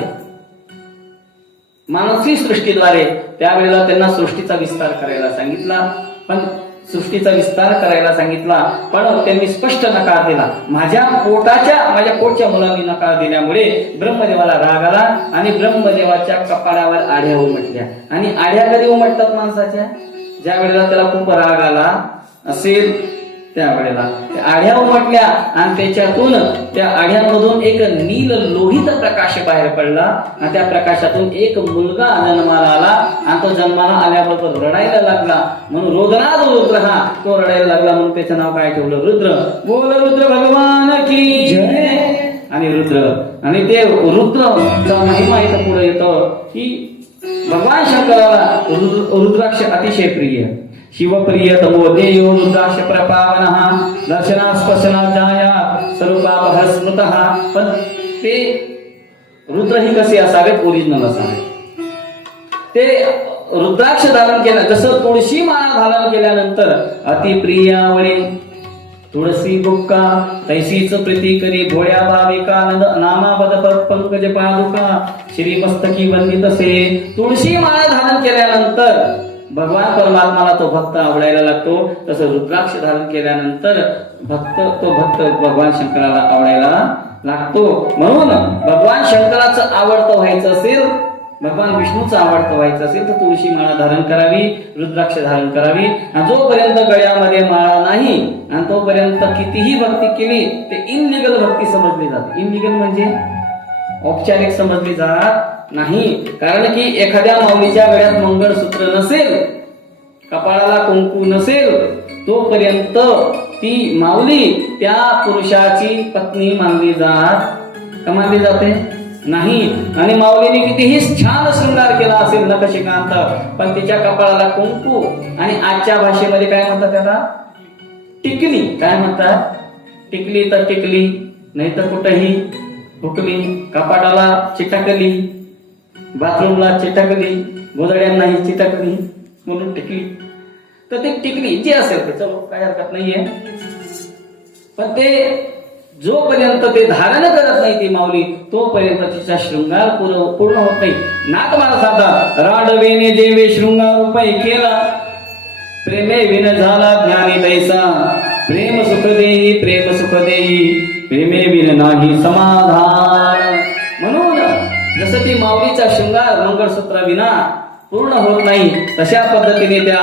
मानसी सृष्टीद्वारे त्यावेळेला त्यांना सृष्टीचा विस्तार करायला सांगितला. पण त्यांनी स्पष्ट नकार दिला. माझ्या पोटच्या मुलांनी नकार दिल्यामुळे ब्रह्मदेवाला राग आला आणि ब्रह्मदेवाच्या कपाळावर आढ्या उमटल्या. आणि आढ्या कधी उमटतात माणसाच्या? ज्या वेळेला त्याला खूप राग आला असेल त्यावेळेला त्या आढ्या उमटल्या आणि त्याच्यातून त्या आढ्यांमधून एक नील लोहित प्रकाश बाहेर पडला आणि त्या प्रकाशातून एक मुलगा जन्माला आला आणि तो जन्माला आल्याबरोबर रडायला लागला. म्हणून रोदनाद रुद्र हा तो रडायला लागला म्हणून त्याचं नाव काय ठेवलं? रुद्र. बोल रुद्र भगवान की जय. आणि रुद्र आणि ते रुद्रचा महिमा इथं पुढे येतो की भगवान शंकराला रुद्राक्ष अतिशय प्रिय. शिवप्रिय तमो देयो रुद्राक्ष प्रपावनः दर्शना स्पर्शना जाया स्वरूपापः स्मृतः. पण ते रुद्र ही कसे असावेत? ओरिजिनल असावेत. ते रुद्राक्ष धारण केलं जसं तुळशी माळा धारण केल्यानंतर अतिप्रियावरील तुळसी बुक्का तैसीच प्रीती करी भोळ्या भाविका नामापद पंकज पादुका श्रीमस्तकी वंदितसे. तुळशी माळा धारण केल्यानंतर भगवान परमात्माला तो भक्त आवडायला लागतो, तसं रुद्राक्ष धारण केल्यानंतर तो भक्त भगवान शंकराला आवडायला लागतो. म्हणून भगवान शंकराचं आवडतं व्हायचं असेल, भगवान विष्णूचं आवडतं व्हायचं असेल तर तुळशी माळा धारण करावी, रुद्राक्ष धारण करावी. आणि जोपर्यंत गळ्यामध्ये माळा नाही आणि तोपर्यंत कितीही भक्ती केली ते इनलिगल भक्ती समजली जाते. इनलिगल म्हणजे औपचारिक समजली जात नाही. कारण की एखाद्या माऊलीच्या गळ्यात मंगळसूत्र नसेल, कपाळाला कुंकू नसेल, तोपर्यंत ती माऊली त्या पुरुषाची पत्नी मानली जाते नाही. आणि माऊलीने कितीही छान शृंगार केला असेल नखशिकांत, पण तिच्या कपाळाला कुंकू आणि आजच्या भाषेमध्ये काय म्हणतात त्याला, टिकली. काय म्हणतात, टिकली तर टिकली, नाही तर कुठेही हुकली, कपाटाला चिटकली, बाथरूमला चिटकली, गोधड्यांनाही चिटकली, म्हणून टिकली. तर ते टिकली जी असेल ते चलो काय हरकत नाहीये. पण ते जोपर्यंत ते धारण करत नाही ती माऊली, तोपर्यंत तिचा शृंगार पूर्ण होत नाही. नाथ माणसाचा रांडवेने जेवे शृंगार उपाय केला, प्रेमे विन झाला ज्ञानी तैसा, प्रेम सुख देई प्रेम सुख देई, प्रेमे विन नाही समाधान. म्हणून जसं ती माऊलीचा शृंगार मंगळसूत्र विना पूर्ण होत नाही, तशा पद्धतीने त्या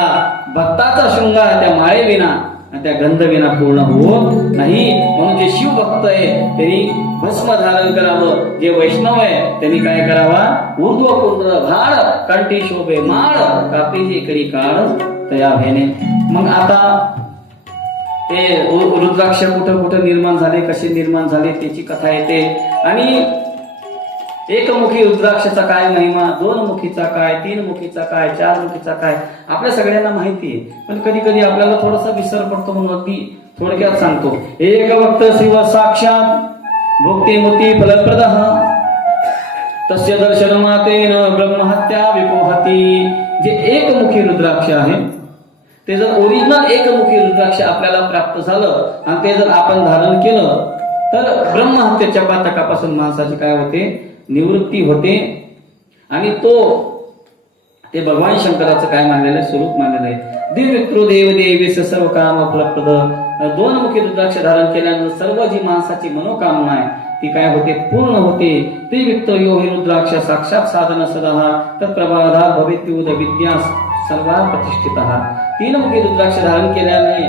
भक्ताचा शृंगार त्या माळे विना, त्या गंध विना पूर्ण होत नाही. म्हणून जे शिवभक्त आहे त्यांनी भस्म धारण करावं, जे वैष्णव आहे त्यांनी काय करावा, ऊर्ध्व कुंड भाड कंठी शोभे माळ, कापीची करी काळ तया भेने. मग आता ते रुद्राक्ष कुठं कुठं निर्माण झाले, कसे निर्माण झाले त्याची कथा येते. आणि एकमुखी रुद्राक्षाचा काय महिमा, दोन मुखीचा काय, तीन मुखीचा काय, चार मुखीचा काय, आपल्या सगळ्यांना माहिती आहे. पण कधी कधी आपल्याला थोडासा विसर पडतो, म्हणून अगदी थोडक्यात सांगतो. एक भक्त शिव साक्षात भुक्ती मुक्ती फलप्रदः, तस्य दर्शन मातेन ब्रह्महत्या विपुहती. जे एकमुखी रुद्राक्ष आहे ते जर ओरिजिनल एकमुखी रुद्राक्ष आपल्याला प्राप्त झालं आणि ते जर आपण धारण केलं तर ब्रह्महत्येच्या पातकापासून माणसाची काय होते, निवृत्ती होते. आणि ते भगवान शंकराचं काय मानलेलं आहे, स्वरूप मानलेलं आहे. दिव्यक्रो देव देवेश सर्व काम फलप्रद. दोन मुखी रुद्राक्ष धारण केल्यानंतर सर्व जी माणसाची मनोकामना आहे ती काय होते, पूर्ण होते. दिव्यक्त यो हि रुद्राक्ष साक्षात साधन सदा, तत्प्रभाधा भवित्युद विद्या सर्वा प्रतिष्ठितः. तीन मुखी रुद्राक्ष धारण केल्याने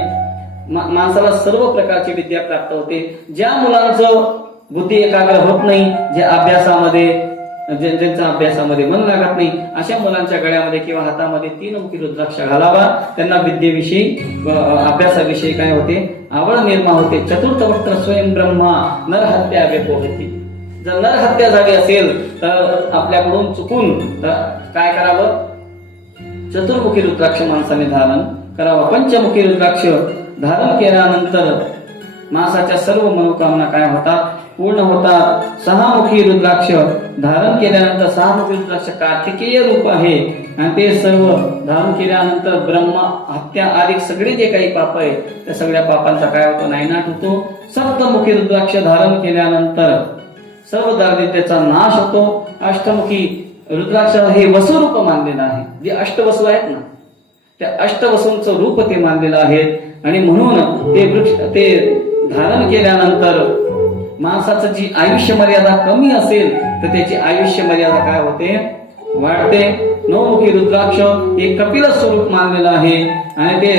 माणसाला सर्व प्रकारची विद्या प्राप्त होते. ज्या मुलांचं बुद्धी एकाग्र होत नाही, जे अभ्यासामध्ये ज्यांच्या अभ्यासामध्ये मन लागत नाही, अशा मुलांच्या गळ्यामध्ये किंवा हातामध्ये तीन मुखी रुद्राक्ष घालावा. त्यांना विद्येविषयी अभ्यासाविषयी काय होते, आवड निर्माण होते. चतुर्थ वक्त्र स्वयं ब्रह्मा नरहत्या व्यपोहती. जर नरहत्या झाली असेल तर आपल्याकडून चुकून काय करावं, चतुर्मुखी रुद्राक्ष माणसाने धारण करावा. पंचमुखी रुद्राक्ष धारण केल्यानंतर माणसाच्या सर्व मनोकामना काय होतात, पूर्ण होतात. सहामुखी रुद्राक्ष धारण केल्यानंतर, सहामुखी रुद्राक्ष कार्तिकेय रूप आहे आणि ते सर्व धारण केल्यानंतर ब्रह्म हत्या आदी सगळे जे काही पाप आहे त्या सगळ्या पापांचा काय होतो, नायनाट होतो. सप्तमुखी रुद्राक्ष धारण केल्यानंतर सर्व दारिद्र्याचा नाश होतो. अष्टमुखी रुद्राक्ष हे वसुरूप मानलेलं आहे. जे अष्टवसू आहेत ना, त्या अष्टवसूंचं रूप ते मानलेलं आहे. आणि म्हणून ते धारण केल्यानंतर माणसाचं जी आयुष्य मर्यादा कमी असेल तर त्याची आयुष्य मर्यादा काय होते, वाढते. नवमुखी रुद्राक्ष हे कपिल स्वरूप मानलेलं आहे आणि ते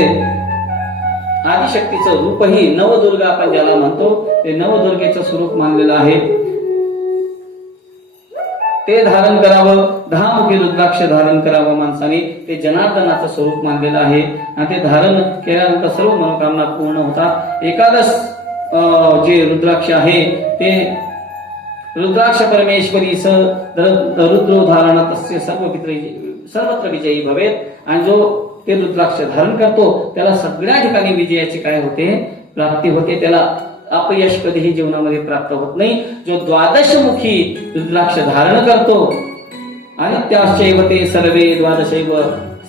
आदिशक्तीचं रूपही नवदुर्गा आपण ज्याला म्हणतो ते नवदुर्गेचं स्वरूप मानलेलं आहे. ते धारण करावं. दहामुखी रुद्राक्ष धारण करावं माणसाने. ते जनार्दनाचं स्वरूप मानलेलं आहे आणि ते धारण केल्यानंतर सर्व मनोकामना पूर्ण होतात. एकादश जे रुद्राक्ष आहे ते रुद्राक्ष परमेश्वरी रुद्रो धारण तस्य सर्वत्र विजयी भवेत. आणि जो ते रुद्राक्ष धारण करतो त्याला सगळ्या ठिकाणी विजयाची काय होते, प्राप्ती होते. त्याला अपयश कधीही जीवनामध्ये प्राप्त होत नाही. जो द्वादशमुखी रुद्राक्ष धारण करतो आणि त्याश्चैव ते सर्वे द्वादशैव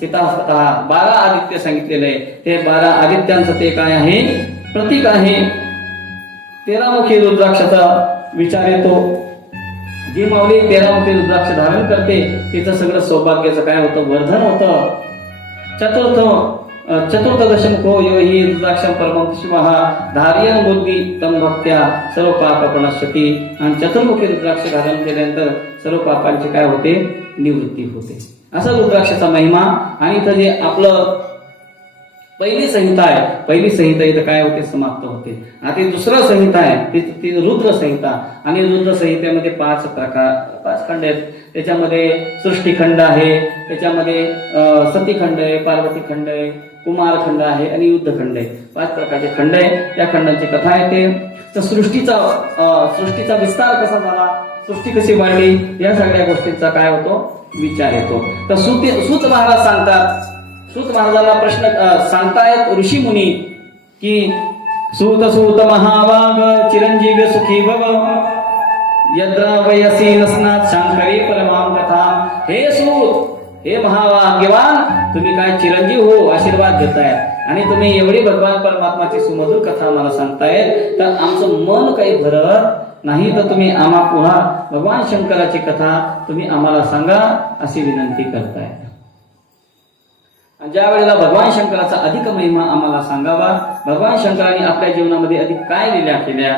सीतास्तः 12 आदित्य सांगितलेले आहे. ते 12 आदित्यांचं ते काय आहे, प्रतीक आहे. 13मुखी रुद्राक्षाचा विचार येतो. जी माऊली 13मुखी रुद्राक्ष धारण करते तिचं सगळं सौभाग्याचं काय होतं, वर्धन होतं. चतुर्दशमुखो यो हि रुद्राक्षं परमं शिवः धार्यं बुद्धी तम भक्त्या सर्व पाप प्रणश्यति. आणि चतुर्मुखी रुद्राक्ष धारण केल्यानंतर सर्व पापांची काय होते, निवृत्ती होते. असा रुद्राक्षाचा महिमा. आणि इथं जे आपलं पहिली संहिता आहे, पहिली संहिता इथं काय होते, समाप्त होते. आता दुसरा संहिता आहे ती रुद्र संहिता. आणि रुद्र संहितेमध्ये 5 खंड आहेत. त्याच्यामध्ये सृष्टीखंड आहे, त्याच्यामध्ये सतीखंड आहे, पार्वती खंड आहे, कुमार खंड आहे आणि युद्धखंड आहे. 5 प्रकारचे खंड आहे. त्या खंडांची कथा आहे ते. तर सृष्टीचा विस्तार कसा झाला, सृष्टी कशी वाढली, या सगळ्या गोष्टींचा काय होतो, विचार येतो. तर सूत महाराज सांगतात, सूत महाराजांना प्रश्न सांगतायत ऋषी मुनी की सूत महावाग चिरंजीव सुखी भव यद्रा वयसी नसनात शंकरी परमाम कथा. हे सूत, हे महाभाग्यवान, तुम्ही काय चिरंजीव हो, आशीर्वाद देताय आणि तुम्ही एवढी भगवान परमात्माची सुमधुर कथा मला सांगतायत, तर आमचं मन काही भरत नाही. तर तुम्ही आम्हा पुन्हा भगवान शंकराची कथा तुम्ही आम्हाला सांगा अशी विनंती करताय. ज्या वेळेला भगवान शंकराचा अधिक महिमा आम्हाला सांगावा, भगवान शंकराने आपल्या जीवनामध्ये अधिक काय लीला केल्या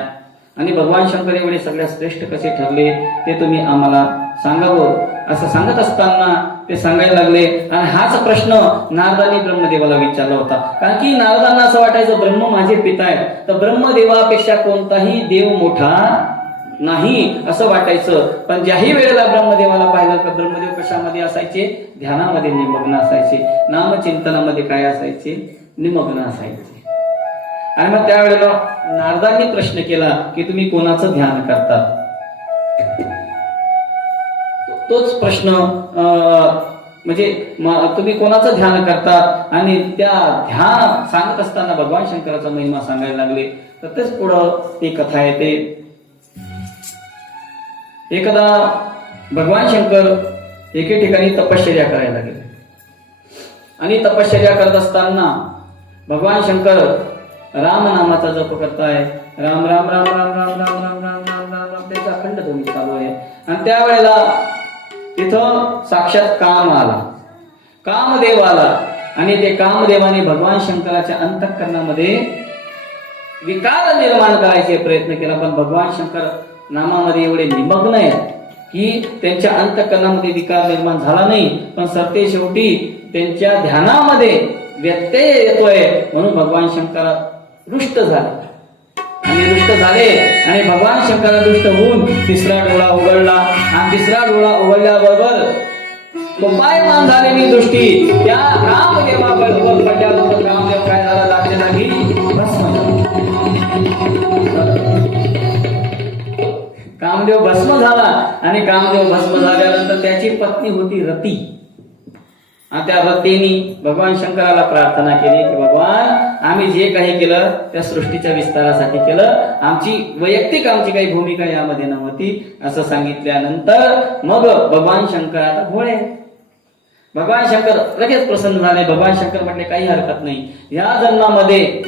आणि भगवान शंकर एवढे सगळ्यात श्रेष्ठ कसे ठरले ते तुम्ही आम्हाला सांगावं, असं सांगत असताना ते सांगायला लागले. आणि हाच प्रश्न नारदांनी ब्रह्मदेवाला विचारला होता. कारण की नारदांना असं वाटायचं ब्रह्म माझे पिता आहेत, तर ब्रह्मदेवापेक्षा कोणताही देव मोठा नाही असं वाटायचं. पण ज्याही वेळेला ब्रह्मदेवाला पाहिलं तर ब्रह्मदेव कशामध्ये असायचे, ध्यानामध्ये निमग्न असायचे, नामचिंतनामध्ये काय असायचे, निमग्न असायचे. आणि मग त्यावेळेला नारदांनी प्रश्न केला की तुम्ही कोणाचं ध्यान करतात. तोच प्रश्न म्हणजे तुम्ही कोणाचं ध्यान करतात. आणि त्या ध्यान सांगत असताना भगवान शंकराचा महिमा सांगायला लागले. तर तेच पुढं ती कथा येते. एकदा भगवान शंकर एके ठिकाणी तपश्चर्या करायला गेले आणि तपश्चर्या करत असताना भगवान शंकर राम नामाचा जप करताय. राम राम राम राम राम राम राम राम राम राम राम त्याचा अखंड ध्वनी चालू आहे. आणि त्यावेळेला तिथं साक्षात कामदेव आला आणि ते कामदेवाने भगवान शंकराच्या अंतःकरणामध्ये विकार निर्माण करायचे प्रयत्न केला. पण भगवान शंकर नामामध्ये एवढे निमग्न आहेत की त्यांच्या अंतःकरणामध्ये विकार निर्माण झाला नाही. पण सरते शेवटी त्यांच्या ध्यानामध्ये व्यत्यय येतोय म्हणून भगवान शंकर रुष्ट झाले आणि भगवान शंकर रुष्ट होऊन तिसरा डोळा उघडला. आणि तिसरा डोळा उघडल्याबरोबर उपायमान झालेली दृष्टी त्या रामदेवावर पडल्याबरोबर रामदेव काय झाला, लागले नाही कामदेव भस्म झाला. आणि कामदेव भस्म झाल्यानंतर त्याची पत्नी होती रती. आणि त्या रतीने भगवान शंकराला प्रार्थना केली की भगवान आम्ही जे काही केलं त्या सृष्टीच्या विस्तारासाठी केलं, आमची वैयक्तिक काही भूमिका यामध्ये नव्हती असं सांगितल्यानंतर मग भगवान शंकर आता भोळे. भगवान शंकर लगेच प्रसन्न झाले. भगवान शंकर म्हटले काही हरकत नाही, या जन्मामध्ये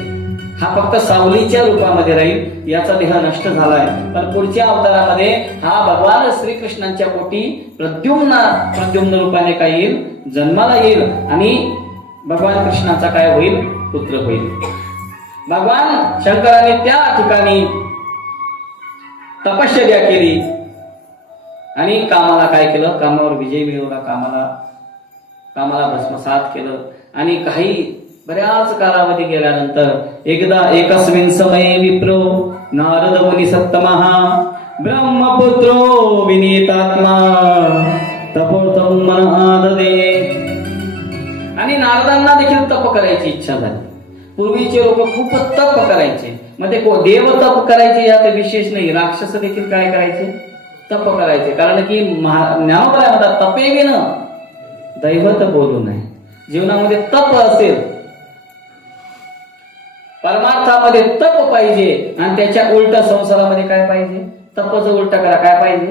हा फक्त सावलीच्या रूपामध्ये राहील, याचा देह नष्ट झालाय. पण पुढच्या अवतारामध्ये हा भगवान श्रीकृष्णांच्या पोटी प्रद्युम्न रूपाने काय येईल, जन्माला येईल आणि भगवान कृष्णाचा काय होईल, पुत्र होईल. भगवान शंकराने त्या ठिकाणी तपश्चर्या केली आणि कामाला काय केलं, कामावर विजय मिळवला, कामाला भस्मसात केलं. आणि काही बऱ्याच कालावधी गेल्यानंतर एकदा एकस्मिन समये विप्रो नारद मुनी सत्तमः ब्रह्मपुत्रो विनीतात्मा तपोतम मन आददे. आणि नारदांना देखील तप करायची इच्छा झाली. पूर्वीचे लोक खूप तप करायचे. मग ते देव तप करायचे यात विशेष नाही, राक्षस देखील काय करायचे, तप करायचे. कारण की ज्ञानोबराय म्हणतात तपेविन दैवत बोलू नये. जीवनामध्ये तप असेल, परमार्थामध्ये तप पाहिजे आणि त्याच्या उलट संसारामध्ये काय पाहिजे, तपच उलट करा. काय पाहिजे,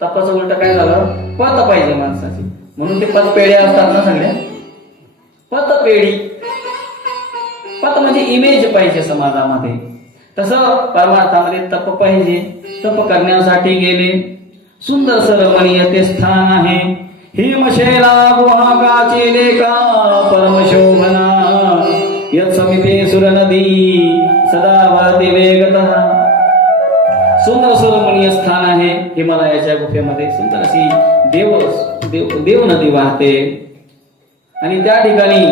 तपच उलट काय झालं, पत पाहिजे माणसाची. म्हणून ते पतपेढ्या असतात ना सगळ्या, पतपेढी. पत म्हणजे इमेज पाहिजे समाजामध्ये. तसं परमार्थामध्ये तप पाहिजे. तप करण्यासाठी गेले. सुंदर रमणीय ते स्थान आहे. हिमशैला गुहाकाची लेखा परमशोभना यत् समिते सुरनदी सदा वाहते वेगतः. सुंदर रमणीय स्थान आहे हिमालयाच्या गुफेमध्ये. सुंदर अशी देव नदी वाहते आणि त्या ठिकाणी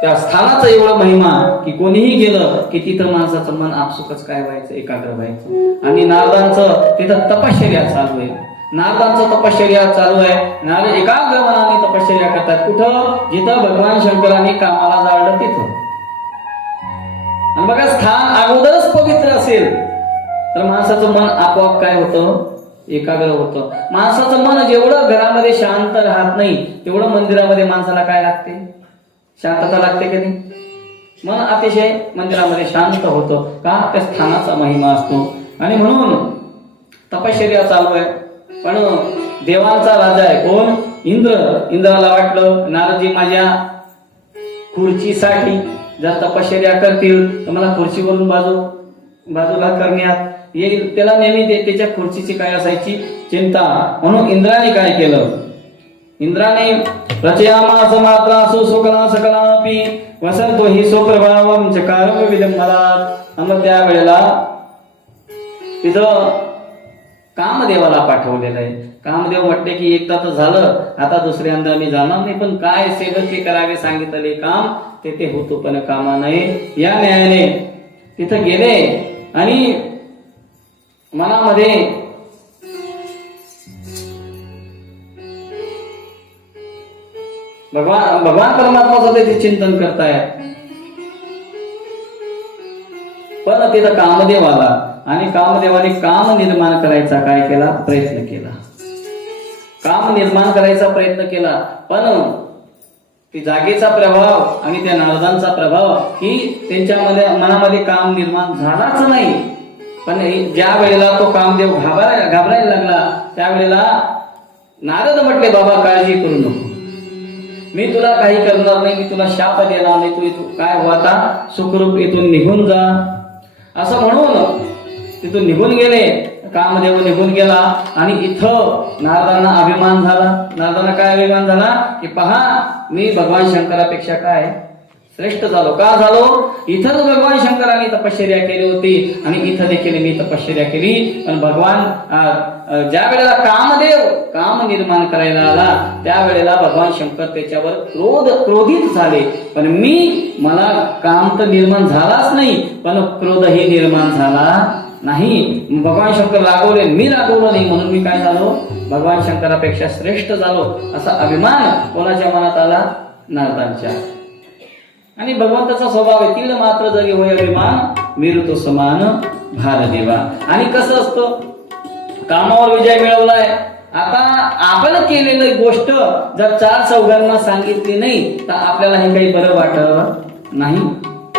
त्या स्थानाचा एवढा महिमा की कोणीही गेलं की तिथं माणसाचं मन आपसुकच काय व्हायचं, एकाग्र व्हायचं. आणि नारदांचं तिथं तपश्चर्या चालू आहे. नारदांचं तपश्चर्या चालू आहे. नारद एकाग्र मनाने तपश्चर्या करतात. कुठं? जिथं भगवान शंकरांनी कामाला जाळलं तिथं. आणि बघा, स्थान अगोदरच पवित्र असेल तर माणसाचं मन आपोआप काय होतं? एकाग्र होतं. माणसाचं मन जेवढं घरामध्ये शांत राहत नाही तेवढं मंदिरामध्ये माणसाला काय लागते? शांतता लागते कधी. मन अतिशय मंदिरामध्ये शांत होतं का? त्या स्थानाचा महिमा असतो. आणि म्हणून तपश्चर्या चालू आहे. पण देवांचा राजा आहे कोण? इंद्र. इंद्राला वाटलं नारदजी माझ्या खुर्चीसाठी जर तपश्चर्या करतील तर मला खुर्चीवरून बाजूला करण्यात येईल. त्याला नेहमी त्याच्या खुर्चीची काय असायची? चिंता. म्हणून इंद्राने काय केलं? इंद्राने रचयामास मात्रासु सुकला सकलापि वसंतो हि स्वप्रभावं चकारम विलंबनात्. आणि त्या वेळेला तिथं कामदेवाला पाठवलेलं आहे. कामदेव म्हटले की एकदा तर झालं, आता दुसऱ्यांदा मी जाणार नाही. पण काय सेवके करावे सांगितले काम ते होतो पण कामा नये. या न्यायाने तिथं गेले आणि मनामध्ये भगवान परमात्माचं ते चिंतन करताय. पण तिथं कामदेव आला आणि कामदेवाने काम निर्माण करायचा काय केला? प्रयत्न केला. काम निर्माण करायचा प्रयत्न केला. पण ती जागेचा प्रभाव आणि त्या नारदांचा प्रभाव ही त्यांच्या मनामध्ये काम निर्माण झालाच नाही. पण ज्या वेळेला तो कामदेव घाबरायला लागला त्यावेळेला नारद म्हटले, बाबा काळजी करू नको, मी तुला काही करणार नाही, मी तुला शाप देणार नाही, तू काय हो आता सुखरूप इथून निघून जा. असं म्हणून तिथून निघून गेले. कामदेव निघून गेला आणि इथं नारदांना अभिमान झाला. नारदांना काय अभिमान झाला की पहा मी भगवान शंकरापेक्षा काय श्रेष्ठ झालो. का झालो? इथंच भगवान शंकरांनी तपश्चर्या केली होती आणि इथं देखील मी तपश्चर्या केली. पण भगवान ज्या वेळेला कामदेव काम निर्माण करायला आला त्यावेळेला भगवान शंकर त्याच्यावर क्रोधित झाले. पण मला काम तर निर्माण झालाच नाही पण क्रोधही निर्माण झाला नाही. भगवान शंकर रागवले, मी रागवलो नाही म्हणून मी काय झालो? भगवान शंकरापेक्षा श्रेष्ठ झालो. असा अभिमान कोणाच्या मनात आला? नारदांच्या. आणि भगवंताचा स्वभाव आहे, तिळ मात्र जरी होय अभिमान मीरू तो समान भार देवा. आणि कसं असतं, कामावर विजय मिळवलाय, आता आपण केलेली गोष्ट जर चार चौघांना सांगितली नाही तर आपल्याला हे काही बरं वाटत नाही.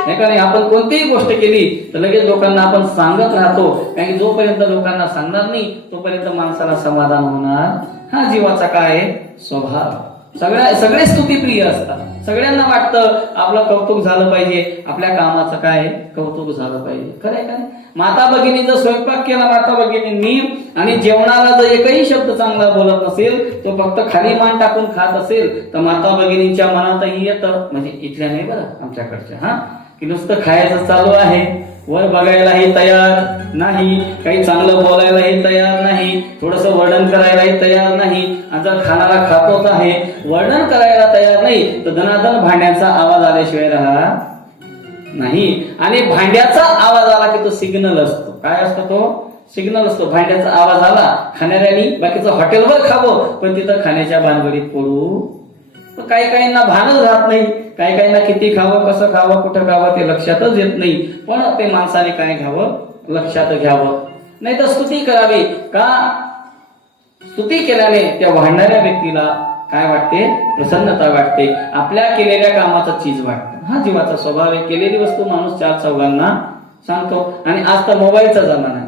नाही, आपण कोणतीही गोष्ट केली तर लगेच लोकांना आपण सांगत राहतो. कारण की जोपर्यंत लोकांना सांगणार नाही तोपर्यंत माणसाला समाधान होणार. हा जीवाचा काय स्वभाव. सगळे स्तुतीप्रिय असतात. सगळ्यांना वाटतं आपलं कौतुक झालं पाहिजे, आपल्या कामाचं काय कौतुक झालं पाहिजे. खरंय का? माता भगिनी जर स्वयंपाक केला माता भगिनींनी आणि जेवणाला जर एकही शब्द चांगला बोलत नसेल, तो फक्त खाली मान टाकून खात असेल तर माता भगिनींच्या मनातही येतं, म्हणजे इथल्या नाही बरं आमच्याकडच्या, की नुसतं खायचं चालू आहे, वर बघायलाही तयार नाही, काही चांगलं बोलायलाही तयार नाही, थोडंसं वर्णन करायलाही तयार नाही. आणि जर खाणारा खातोच आहे वर्णन करायला तयार नाही तर दनादन भांड्याचा आवाज आल्याशिवाय राहत नाही. आणि भांड्याचा आवाज आला की तो सिग्नल असतो. काय असतो तो? सिग्नल असतो. भांड्याचा आवाज आला, खाणाऱ्यांनी बाकीचं हॉटेलवर खावं पण तिथं खाण्याच्या भानगडीत पडू. काही काहींना भानच राहत नाही, काही काहींना किती खावं, कसं खावं, कुठं खावं ते लक्षातच येत नाही. पण ते माणसाने काय घ्यावं? लक्षात घ्यावं. नाही तर स्तुती करावी. का? स्तुती केल्याने त्या वाढणाऱ्या व्यक्तीला काय वाटते? प्रसन्नता वाटते. आपल्या केलेल्या कामाचं चीज वाटतं. हा जीवाचा स्वभाव आहे. केलेली वस्तू माणूस चार चौघांना सांगतो. आणि आज तर मोबाईलचा जमाना आहे.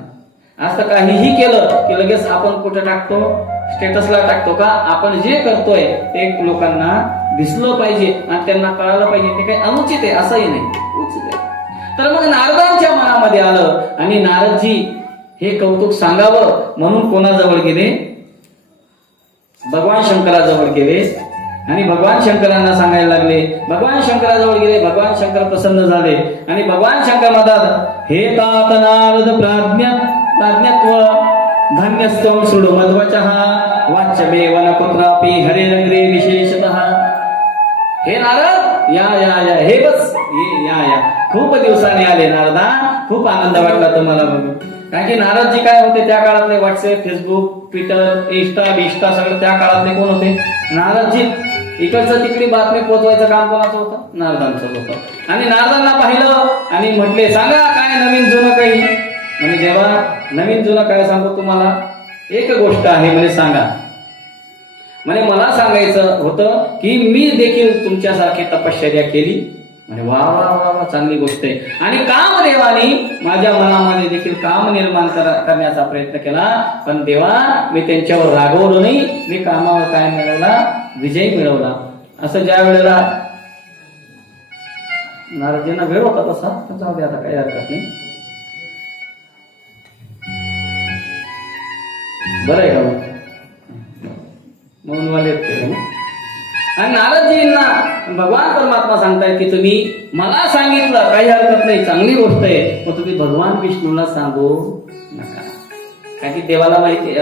आज तर काहीही केलं की लगेच आपण कुठं टाकतो? स्टेटसला टाकतो. का? आपण जे करतोय ते लोकांना दिसलं पाहिजे आणि त्यांना कळालं पाहिजे. ते काही अनुचित आहे असंही नाही, उचित आहे. तर मग नारदांच्या मनामध्ये आलं आणि नारदजी हे कौतुक सांगावं म्हणून कोणाजवळ गेले? भगवान शंकराजवळ गेले आणि भगवान शंकरांना सांगायला लागले. भगवान शंकराजवळ गेले, भगवान शंकर प्रसन्न झाले आणि भगवान शंकर म्हणतात, हे तात नारद प्राज्ञत्व धन्यस्त्वं सुडो मध्वचः वाच्यमे वनपुत्रापि हरेरग्रे विशेषतः. हे नारद, या या या, हे बस, या खूप दिवसांनी आले नारदा, खूप आनंद वाटला तुम्हाला बघून. कारण की नारदजी काय होते त्या काळातले? व्हॉट्सअप, फेसबुक, ट्विटर, इंस्टा सगळं त्या काळातले कोण होते? नारदजी. इकडचं तिकडे बातमी पोहोचवायचं काम कोणाचं होतं? नारदांचं होतं. आणि नारदांना पाहिलं आणि म्हटले, सांगा काय नवीन जुनं काही? म्हणजे देवा, नवीन जुनं काय सांगू तुम्हाला? एक गोष्ट आहे म्हणे, सांगा. म्हणजे मला सांगायचं होतं की मी देखील तुमच्यासारखी तपश्चर्या केली. म्हणजे वा वा वा वा, चांगली गोष्ट आहे. आणि कामदेवानी माझ्या मनामध्ये देखील काम निर्माण करण्याचा प्रयत्न केला, पण देवा मी त्यांच्यावर रागवलो नाही, मी कामावर काय मिळवला? विजय मिळवला. असं ज्या वेळेला नारदजींना वेळ होता तसा, जाऊ दे आता, काही हरकत नाही. बरं आहे का म्हणून वाले? आणि नारदजींना भगवान परमात्मा सांगतायत की तुम्ही मला सांगितलं, काही हरकत नाही, चांगली गोष्ट आहे, पण तुम्ही भगवान विष्णूला सांगू नका. कारण की देवाला माहिती,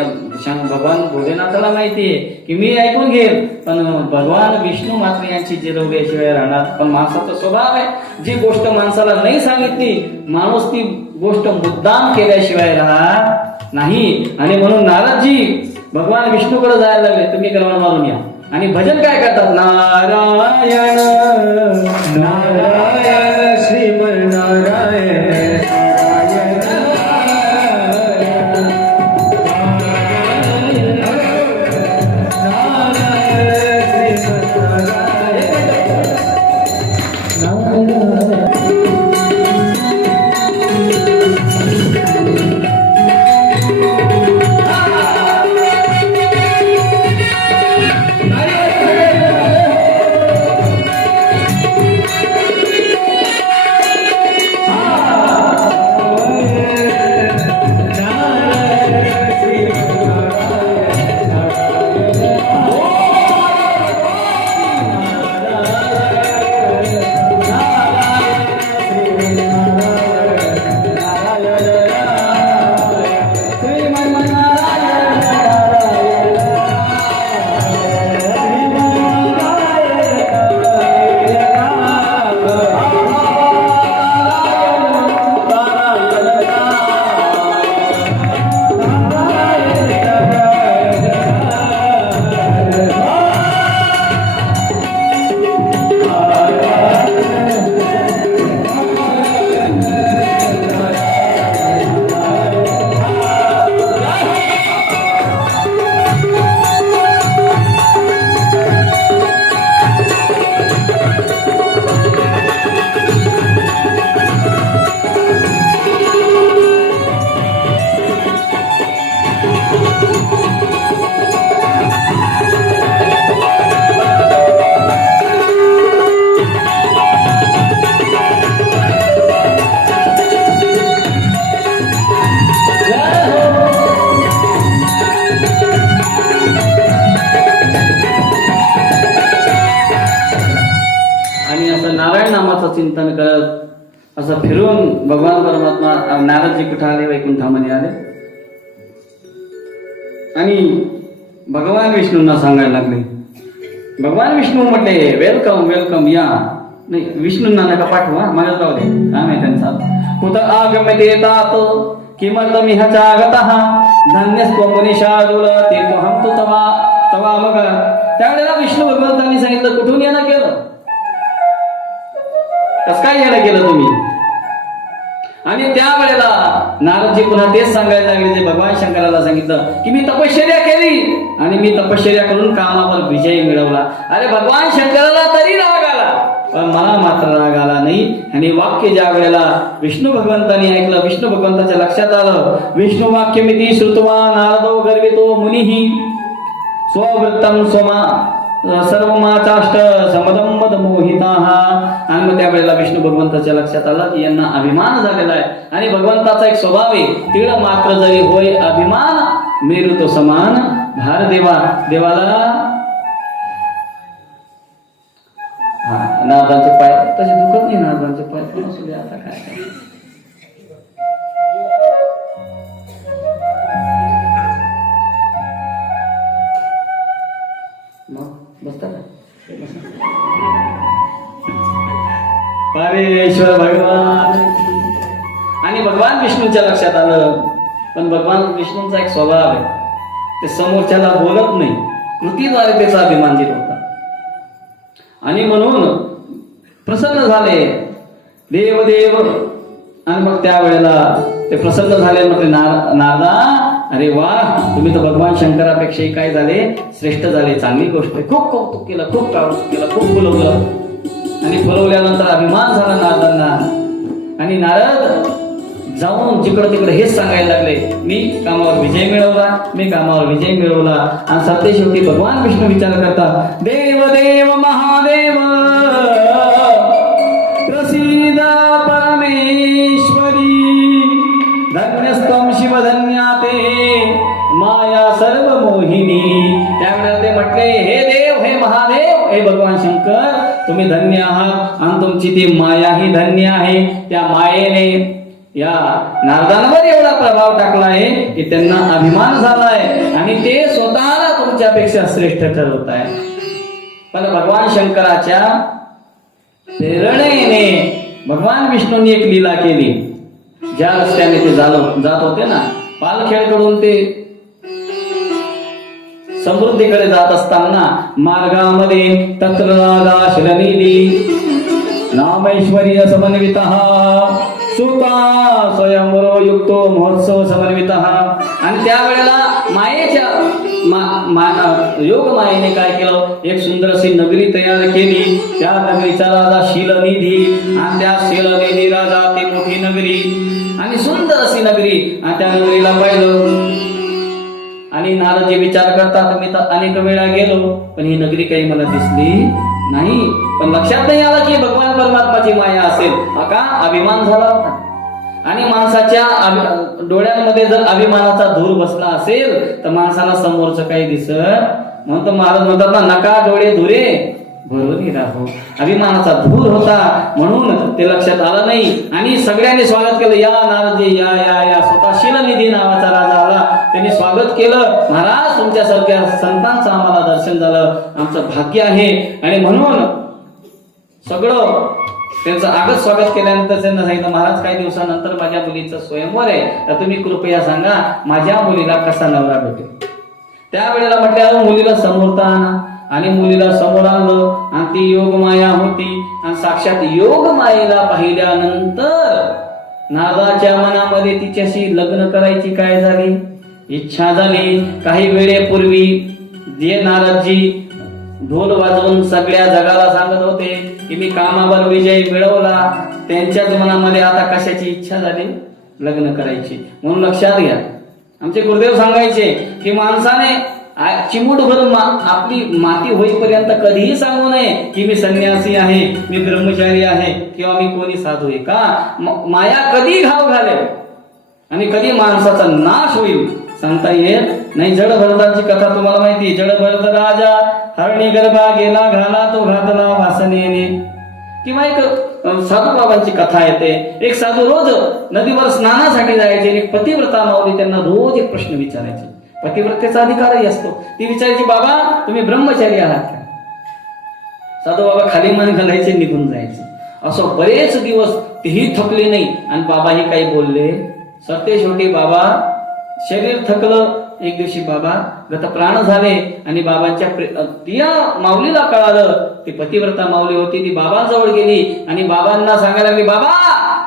भगवान भोलेनाथाला माहितीये की मी ऐकून घेईल, पण भगवान विष्णू मात्र यांची जिरवल्याशिवाय राहणार. पण माणसाचा स्वभाव आहे, जी गोष्ट माणसाला नाही सांगितली, माणूस ती गोष्ट मुद्दाम केल्याशिवाय राहत नाही. आणि म्हणून नारदजी भगवान विष्णूकडे जायला लागले, तुम्ही ग्रहण मारून या. आणि भजन काय करतात? नारायण नारायण श्रीमन्नारायण चिंतन करत असं फिरून भगवान परमात्मा नारदजी कुठे आले? वैकुंठामध्ये आले. आणि भगवान विष्णूंना सांगायला लागले. भगवान विष्णू म्हटले, वेलकम वेलकम, या. नाही, विष्णूंना नका पाठवा, माझ्याच राहू दे, काम आहे त्यांचा. कुठं आगम्यते तात किमर्थमिह चागतः धन्यस्त्वं मुनिशार्दूल तीर्थोऽहं तु तवा मग. त्यावेळेला विष्णू भगवंतांनी सांगितलं, कुठून येणं केलं? कसं काय येणं केलं तुम्ही? आणि त्यावेळेला नारदजी पुन्हा तेच सांगायला लागले जे भगवान शंकराला सांगितलं की मी तपश्चर्या केली आणि मी तपश्चर्या करून कामावर विजय मिळवला. अरे भगवान शंकराला तरी राग आला, पण मला मात्र राग आला नाही. आणि वाक्य ज्या वेळेला विष्णू भगवंतांनी ऐकलं, विष्णू भगवंताच्या लक्षात आलं, विष्णू वाक्यमिती श्रुत्वा नारदो गर्वितो मुनिहि स्ववृत्तं सर्व माचाष्ट समदम मद मोहिताः. आणि मग त्यावेळेला विष्णू भगवंताच्या लक्षात आलं की यांना अभिमान झालेला आहे. आणि भगवंताचा एक स्वभाव आहे, तीळ मात्र जरी होय अभिमान, मेरू तो समान भार देवा. देवाला नारदांचे पाय तसे दुखत नाही, नारदांचे पाय पण असू दे, आता काय बसता का? परेश्वर भगवान. आणि भगवान विष्णूच्या लक्षात आलं, पण भगवान विष्णूंचा एक स्वभाव आहे, ते समोरच्याला बोलत नाही, कृतीद्वारे त्याचा अभिमान दिला होता. आणि म्हणून प्रसन्न झाले देवदेव. आणि मग त्यावेळेला ते प्रसन्न झाले, म्हटले नारदा, अरे वा, तुम्ही तर भगवान शंकरापेक्षाही काय झाले, श्रेष्ठ झाले, चांगली गोष्ट आहे. खूप कौतुक केलं, खूप कौतुक केलं, खूप बोलवलं. आणि बोलवल्यानंतर अभिमान झाला नारदांना. आणि नारद जाऊन जिकडं तिकडे हेच सांगायला लागले, मी कामावर विजय मिळवला, मी कामावर विजय मिळवला. आणि सत्य शेवटी भगवान विष्णू विचार करतात, देव देव महादेव प्रसीद परमेश्वरी, धन्यस्तम शिवधन्याते माया सर्व मोहिनी. त्यावेळेला ते म्हटले, हे देव, हे महादेव, हे भगवान शंकर, तुम्ही धन्य आहात आणि तुमची ती माया ही धन्य आहे. त्या मायेने या नारदांवर एवढा प्रभाव टाकला आहे की त्यांना अभिमान झालाय आणि ते स्वतःला तुमच्यापेक्षा श्रेष्ठ ठरवत आहे. पण भगवान शंकराच्या प्रेरणेने भगवान विष्णूंनी एक लीला केली. ज्या रस्त्याने ते जात होते ना, पालखेडकडून ते समृद्धीकडे जात असताना मार्गामध्ये तत्र राजा शिलनिधी नामैश्वर्य समन्वितः सुता स्वयंवरो युक्तो महोत्सव समन्वितः. आणि त्यावेळेला मायेच्या योग मायेने काय केलं, एक सुंदर अशी नगरी तयार केली. त्या नगरीचा राजा शीलनिधी. आणि त्या शीलनिधी राजा ती मोठी नगरी आणि सुंदर अशी नगरी. आणि त्या नगरीला पाहिलं आणि नारदजी विचार करतात, मी तर अनेक वेळा गेलो, पण ही नगरी काही मला दिसली नाही. पण लक्षात नाही आलं की भगवान परमात्माची माया असेल. का अभिमान झाला होता. आणि माणसाच्या डोळ्यांमध्ये जर अभिमानाचा धूर बसला असेल तर माणसाला समोरचं काही दिसत. म्हणून महाराज म्हणतात ना, नका डोळे धुरे भरून राहो. अभिमानाचा धूर होता म्हणून ते लक्षात आलं नाही. आणि सगळ्यांनी स्वागत केलं, या नारदजी या या या. स्वतः शीलनिधी नावाचा राजा आला, त्यांनी स्वागत केलं. महाराज, तुमच्यासारख्या संतांचं आम्हाला दर्शन झालं, आमचं भाग्य आहे. आणि म्हणून सगळं त्यांचं आगत स्वागत केल्यानंतर त्यांना सांगितलं, महाराज, काही दिवसानंतर माझ्या मुलीचं स्वयंवर आहे, तर तुम्ही कृपया सांगा माझ्या मुलीला कसा नवरा भेटेल. त्यावेळेला म्हटलं, मुलीला समोर आणा. आणि मुलीला समोर आणलं आणि ती योगमाया होती. आणि साक्षात योगमायेला पाहिल्यानंतर नारदाच्या मनामध्ये तिच्याशी लग्न करायची काय झाली, इच्छा झाली. काही वेळेपूर्वी जे नारदजी ढोल वाजवून सगळ्या जगाला सांगत होते की मी कामावर विजय मिळवला, त्यांच्याच मनामध्ये आता कशाची इच्छा झाली, लग्न करायची. म्हणून लक्षात घ्या, आमचे गुरुदेव सांगायचे की माणसाने चिमूटभर आपली माती होईपर्यंत कधीही सांगू नये की मी संन्यासी आहे, मी ब्रह्मचारी आहे किंवा मी कोणी साधू आहे. का माया कधी घाव घालेल आणि कधी माणसाचा नाश होईल सांगता येत नाही. जड भरताची कथा तुम्हाला माहिती. जड भरत राजा हरणी गर्भा गेला, घाला तो घातला वासनेने. किंवा एक साधू बाबांची कथा येते. एक साधू रोज नदीवर स्नानासाठी जायचे. एक पतिव्रता माऊली त्यांना रोज एक प्रश्न विचारायचे. पतिव्रतेचा अधिकारही असतो. ती विचारायची, बाबा तुम्ही ब्रह्मचारी आहात का? साधू बाबा खाली मान घालायचे, निघून जायचे. असं बरेच दिवस तेही थकले नाही आणि बाबाही काही बोलले. सत्य शेवटी बाबा शरीर थकलं. एक दिवशी बाबा गतप्राण झाले आणि बाबांच्या त्या माऊलीला कळालं, ती पतिव्रता माऊली होती, ती बाबांजवळ गेली आणि बाबांना सांगायला लागली, बाबा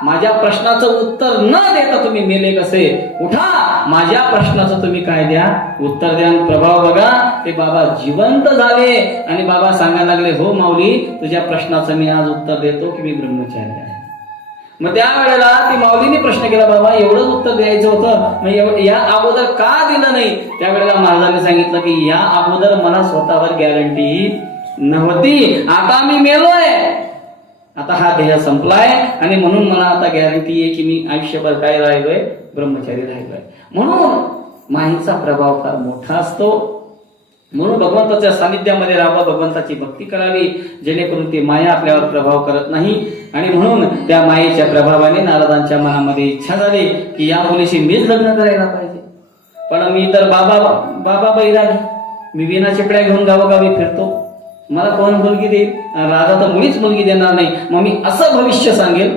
माझ्या प्रश्नाचं उत्तर न देता तुम्ही मेले कसे, उठा माझ्या प्रश्नाचं तुम्ही काय द्या, उत्तर द्या. प्रभाव बघा, ते बाबा जिवंत झाले आणि बाबा सांगायला लागले, हो माऊली तुझ्या प्रश्नाचं मी आज उत्तर देतो की मी ब्रह्मचारी आहे. मग त्यावेळेला ती माऊलीने प्रश्न केला, बाबा एवढंच उत्तर द्यायचं होतं, मग या अगोदर का दिलं नाही? त्यावेळेला महाराजांनी सांगितलं की या अगोदर मला स्वतःवर गॅरंटी नव्हती, आता मी मेलोय, आता हा देह संपलाय आणि म्हणून मला आता गॅरंटी आहे की मी आयुष्यभर काय राहिलोय, ब्रह्मचारी राहिलोय. म्हणून माईचा प्रभाव फार मोठा असतो. म्हणून भगवंताच्या सानिध्यामध्ये राहावं, भगवंताची भक्ती करावी, जेणेकरून ती माया आपल्यावर प्रभाव करत नाही. आणि म्हणून त्या मायेच्या प्रभावाने नारदांच्या मनामध्ये इच्छा झाली की या मुलीशी मीच लग्न करायला पाहिजे. पण मी तर बाबा बैरागी, मी विना चिपड्या घेऊन गावोगावी फिरतो, मला कोण मुलगी देईल? राजा तर मुळीच मुलगी देणार नाही. मग मी असं भविष्य सांगेल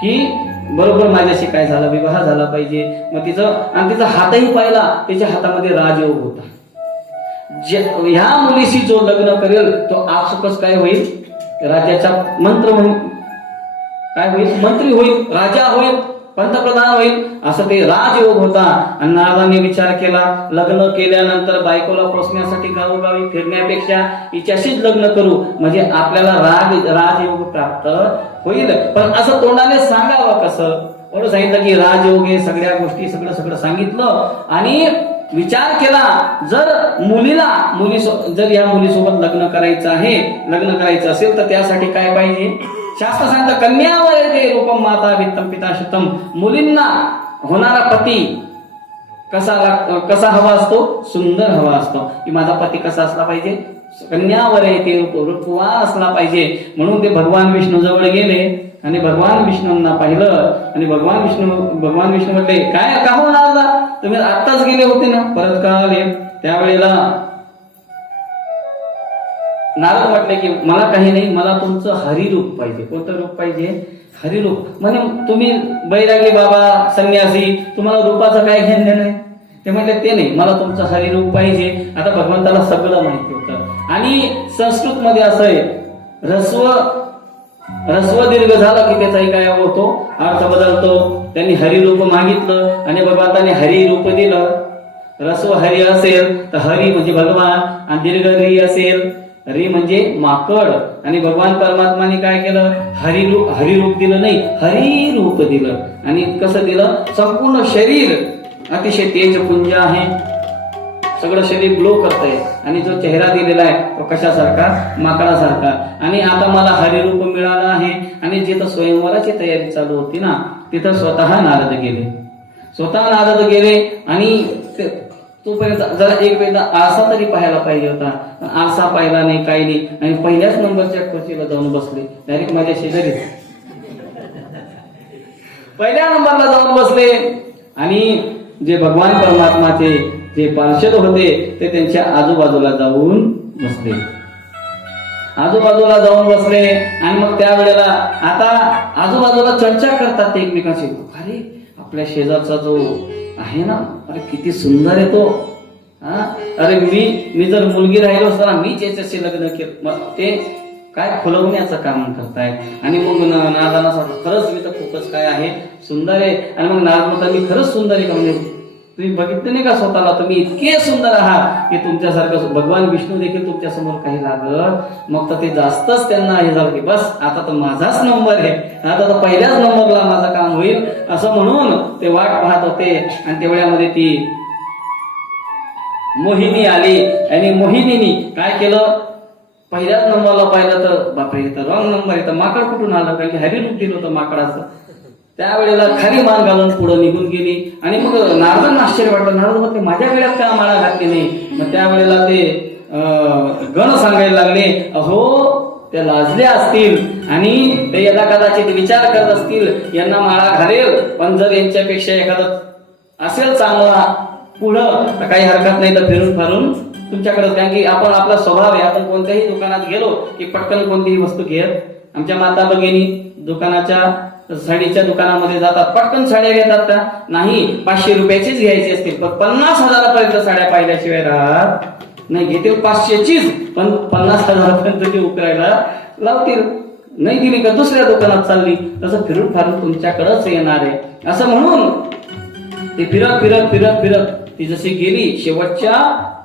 की बरोबर माझ्याशी काय झाला, विवाह झाला पाहिजे. मग तिचा हातही पाहिला, तिच्या हातामध्ये राजयोग होता. ह्या मुलीशी जो लग्न करेल तो आपसुकच काय होईल, राज्याचा मंत्री होईल, राजा होईल, पंतप्रधान होईल, असं ते राजयोग होता. आणि नारदांनी विचार केला, लग्न केल्यानंतर बायकोला पोसण्यासाठी गावोगावी फिरण्यापेक्षा हिच्याशीच लग्न करू, म्हणजे आपल्याला राजयोग प्राप्त होईल. पण असं तोंडाने सांगावं कसं? म्हणून सांगितलं की राजयोग हे सगळ्या गोष्टी सगळं सांगितलं. आणि विचार केला, जर जर या मुलीसोबत लग्न करायचं असेल तर त्यासाठी काय पाहिजे? शास्त्र सांगतं, कन्यावर येते रूपम माता वित्तम पिता शतम. मुलींना होणारा पती कसा हवा असतो? सुंदर हवा असतो. की माझा पती कसा असला पाहिजे? कन्यावर येते रूपवान असला पाहिजे. म्हणून ते भगवान विष्णू जवळ गेले आणि भगवान विष्णूंना पाहिलं आणि भगवान विष्णू म्हटले, काय का हो नारदा, तुम्ही आत्ताच गेले होते ना, परत का आले? त्यावेळेला नारद म्हटले की मला काही नाही, मला तुमचं हरिरूप पाहिजे. कोणतं रूप पाहिजे? हरिरूप. म्हणे तुम्ही बैरागी बाबा संन्यासी, तुम्हाला रूपाचं काय घेणं देणं आहे? ते म्हटले ते नाही, मला तुमचं हरिरूप पाहिजे. आता भगवंताला सगळं माहिती होतं. आणि संस्कृत मध्ये असं आहे, ह्रस्व दीर्घ झाला की त्याचाही काय होतो, अर्थ बदलतो. त्यांनी हरिरूप मागितलं आणि भगवंताने हरिरूप दिलं. ह्रस्व हरी असेल तर हरी म्हणजे भगवान, आणि दीर्घ री असेल, री म्हणजे माकड. आणि भगवान परमात्माने काय केलं? हरिरूप दिलं नाही, हरिरूप दिलं. आणि कसं दिलं? संपूर्ण शरीर अतिशय तेजपुंज आहे, सगळं शरीर ग्लो करतंय. आणि जो चेहरा दिलेला आहे तो कशासारखा? माकडासारखा. आणि आता मला हरिरूप मिळालं आहे. आणि जिथं स्वयंवराची तयारी चालू होती ना, तिथं स्वतः नारद गेले. आणि तोपर्यंत जरा एक वेळा आरसा तरी पाहायला पाहिजे होता, आरसा पाहिला नाही, काही नाही. आणि पहिल्याच नंबरच्या खुर्चीला जाऊन बसले, डायरेक्ट माझ्या शेजारी पहिल्या नंबरला जाऊन बसले. आणि जे भगवान परमात्माचे जे पार्षद होते ते त्यांच्या आजूबाजूला जाऊन बसले. आणि मग त्यावेळेला आता आजूबाजूला चर्चा करतात एकमेकांशी, अरे आपल्या शेजारचा जो आहे ना, अरे किती सुंदर आहे तो, अरे मी जर मुलगी राहिलो असता ना, मीच याच्याशी लग्न केलं. ते काय खुलवण्याचं काम करताय. आणि मग नारदांना सांगतो, खरंच मी तर खूपच काय आहे, सुंदर आहे. आणि मग नारद म्हणतात, मी खरंच सुंदर आहे का? म्हणजे तुम्ही बघितलं नाही का स्वतःला, तुम्ही इतके सुंदर आहात की तुमच्यासारखं भगवान विष्णू देखील तुमच्या समोर काही लागत. मग तर ते जास्तच त्यांना हे झालं की बस आता तर माझाच नंबर आहे, आता तर पहिल्याच नंबरला माझं काम होईल, असं म्हणून ते वाट पाहत होते. आणि तेवढ्यामध्ये ती मोहिनी आली. आणि मोहिनीने काय केलं? पहिल्याच नंबरला पाहिलं तर बापरे, इथं रॉंग नंबर, इथं माकड कुठून आलं? कारण की हरिरूप दिलं होतं माकडाचं. त्यावेळेला खाली मान घालून पुढे निघून गेली. आणि मग नारदांना आश्चर्य वाटलं. नारद म्हटले, माझ्या वेळात का माळा घातली नाही? मग त्यावेळेला ते गण सांगायला लागले, अहो त्या लाजल्या असतील आणि ते याला कदाचित विचार करत असतील, यांना माळा घालेल, पण जर यांच्यापेक्षा एखादं असेल चांगला पुढं तर काही हरकत नाही, तर फिरून फारून तुमच्याकडे. कारण की आपण आपला स्वभाव आहे, आपण कोणत्याही दुकानात गेलो की पटकन कोणतीही वस्तू घेत. आमच्या माता भगिनी दुकानाच्या साडीच्या दुकानामध्ये जातात, पटकन साड्या घेतात का? नाही, 500 रुपयाचीच घ्यायची असतील, पण 50,000 साड्या पाहिल्याशिवाय राहत नाही. घेतील 500चीच, पण 50,000 ते उकरायला लावतील. नाही दिली का दुसऱ्या दुकानात चालली. तसं फिरून फारून तुमच्याकडेच येणार आहे. असं म्हणून ते फिरत ती जशी गेली शेवटच्या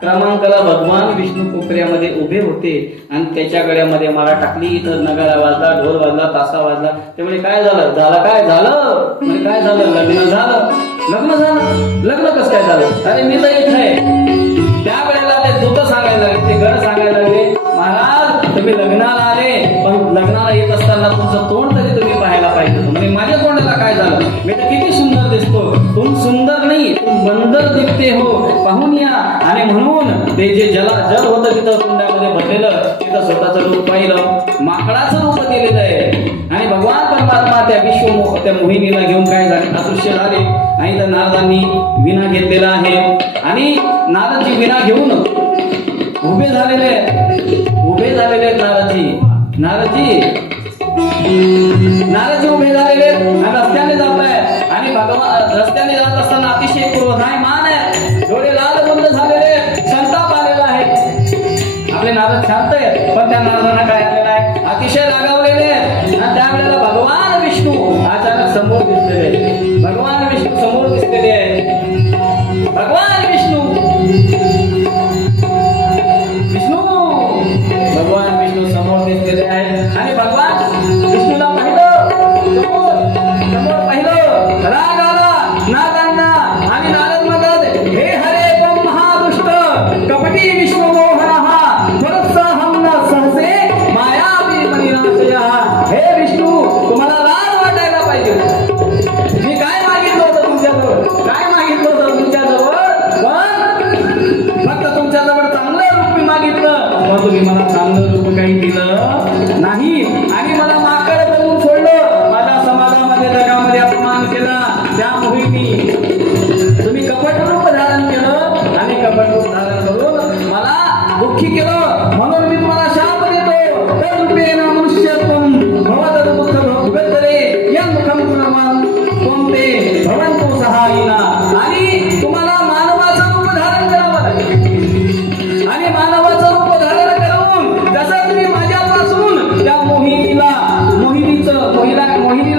क्रमांकाला भगवान विष्णू कोपऱ्यामध्ये उभे होते आणि त्याच्या गळ्यामध्ये माळा टाकली. इथं नगारा वाजला, ढोल वाजला, तासा वाजला. त्यामुळे काय झालं? काय झालं? म्हणजे काय झालं? लग्न झालं. लग्न कसं काय झालं? अरे मी तर इथं आहे. त्यावेळेला ते दूत सांगायला लागले, ते गण सांगायला लागले, महाराज तुम्ही लग्नाला आले, पण लग्नाला येत असताना तुमचं तोंड तरी तुम्ही पाहायला पाहिजे. म्हणजे माझ्या तोंडाला काय झालं? मी तर किती सुंदर दिसतो. तुम सुंदर नाही, तुम बंदर दिसते हो, पाहून या. आणि म्हणून ते जे जल होतं तिथं कुंडामध्ये भरलेलं, तिथं स्वतःचं रूप पाहिलं, माकडाचं रूप दिलेलं आहे. आणि भगवान परमात्मा त्या मोहिनीला घेऊन काय झाले? अदृश्य झाले. आणि त्या नारदांनी विना घेतलेला आहे आणि नारदची विना घेऊन उभे झालेले नारदजी उभे झालेले आणि रस्त्याने जात आहे. आणि भगवान रस्त्याने जात असताना अतिशय क्रोध आहे, मान आहे, डोळे लाल बंद झालेले, संताप आलेला आहे. आपले नारद शांत आहे, पण त्या नारदांना काय आलेलं आहे? अतिशय रागावलेले. आणि त्यावेळेला भगवान विष्णू अचानक समोर दिसलेले आहे. भगवान विष्णू समोर दिसलेले आहे. भगवान विष्णू समोर दिसलेले आहे. आणि भगवान विष्णूला समोर पाहिलं, राग आला नारदांना. आणि नारद म्हणतात, हे हरे त्वं महादुष्ट कपटी विश्वमोहनः त्वत्साहं न सहसे मायावी परिणाशयः. हे विष्णू, तुम्हाला लाज वाटायला पाहिजे. मी काय मागितलं होतं तुमच्याजवळ? पण फक्त तुमच्याजवळ चांगलं रूप मी मागितलं, पण तुम्ही मला चांगलं रूप काही दिलं नाही. आणि मला माकड बनवून सोडलं. माझ्या समाजामध्ये जगामध्ये अपमान केला. त्या मोहिनी तुम्ही कपट रूप धारण केलं आणि कपट रूप धारण करून मला दुःखी केलं. म्हणून मी तुम्हाला शाप देतो. तद्रूपेण मनुष्यत्वं भवदुःख भोगतरे यं मुखं पुनर्वं त्वं ते भवन्तु सहायिना. आणि तुम्हाला मानवाचं रूप धारण करावं लागेल. आणि मानवाचं रूप धारण करून जसं तुम्ही माझ्यापासून त्या मोहिनीला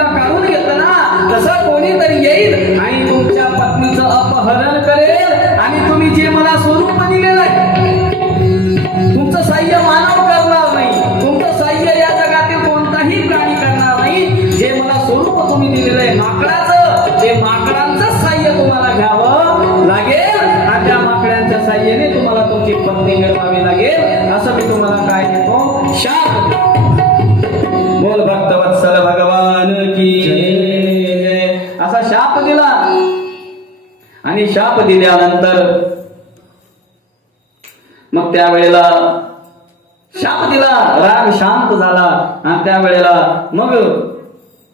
काढून घेतलं ना, तसं कोणीतरी येईल आणि तुमच्या पत्नीचं अपहरण करेल. आणि तुम्ही जे मला स्वरूप दिलेलं आहे, तुमचं साह्य मानव करणार नाही, तुमचं साह्य या जगातील कोणताही प्राणी करणार नाही. जे मला स्वरूप तुम्ही दिलेलं आहे माकडाचं, ते माकडांचं साह्य तुम्हाला घ्यावं लागेल. आणि त्या माकड्यांच्या साह्याने तुम्हाला तुमची पत्नी मिळवावी लागेल. असं मी तुम्हाला काय देतो? शाप. बोल भक्तवत्सल भगवान की जय. असा शाप दिला. आणि शाप दिल्यानंतर मग त्यावेळेला शाप दिला, राग शांत झाला. आणि त्यावेळेला मग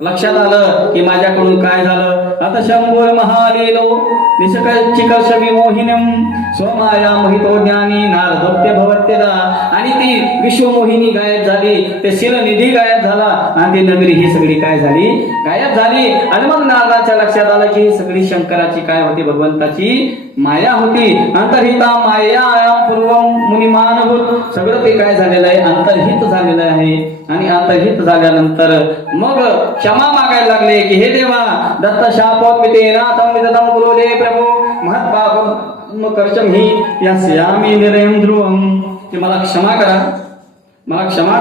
लक्षात आलं की माझ्याकडून काय झालं. आता शंभूर महालीलो निष्कर्ष विमोहिनीं स्वमाया मोहितो ज्ञानी नारदोप्य भवत्यदा. आणि ती विश्वमोहिनी गायब झाली, ते शिलनिधी गायब झाला आणि ती नगरी ही सगळी काय झाली? गायब झाली. आणि मग नारदाच्या लक्षात आलं की ही सगळी शंकराची काय होती? भगवंताची माया होती. अंतर्हिता मायायां पूर्वं मुनिमानभूत. सगळं ते काय झालेलं आहे? अंतर्हित झालेलं आहे. आणि अंतर्हित झाल्यानंतर मग क्षमा मागायला लागले की हे देवा, दत्त शापोत्मिते नाथं विदतं गुरुदे प्रभो महत्पापं कर्षं हि यस्यामि निरयं ध्रुवं. की मला क्षमा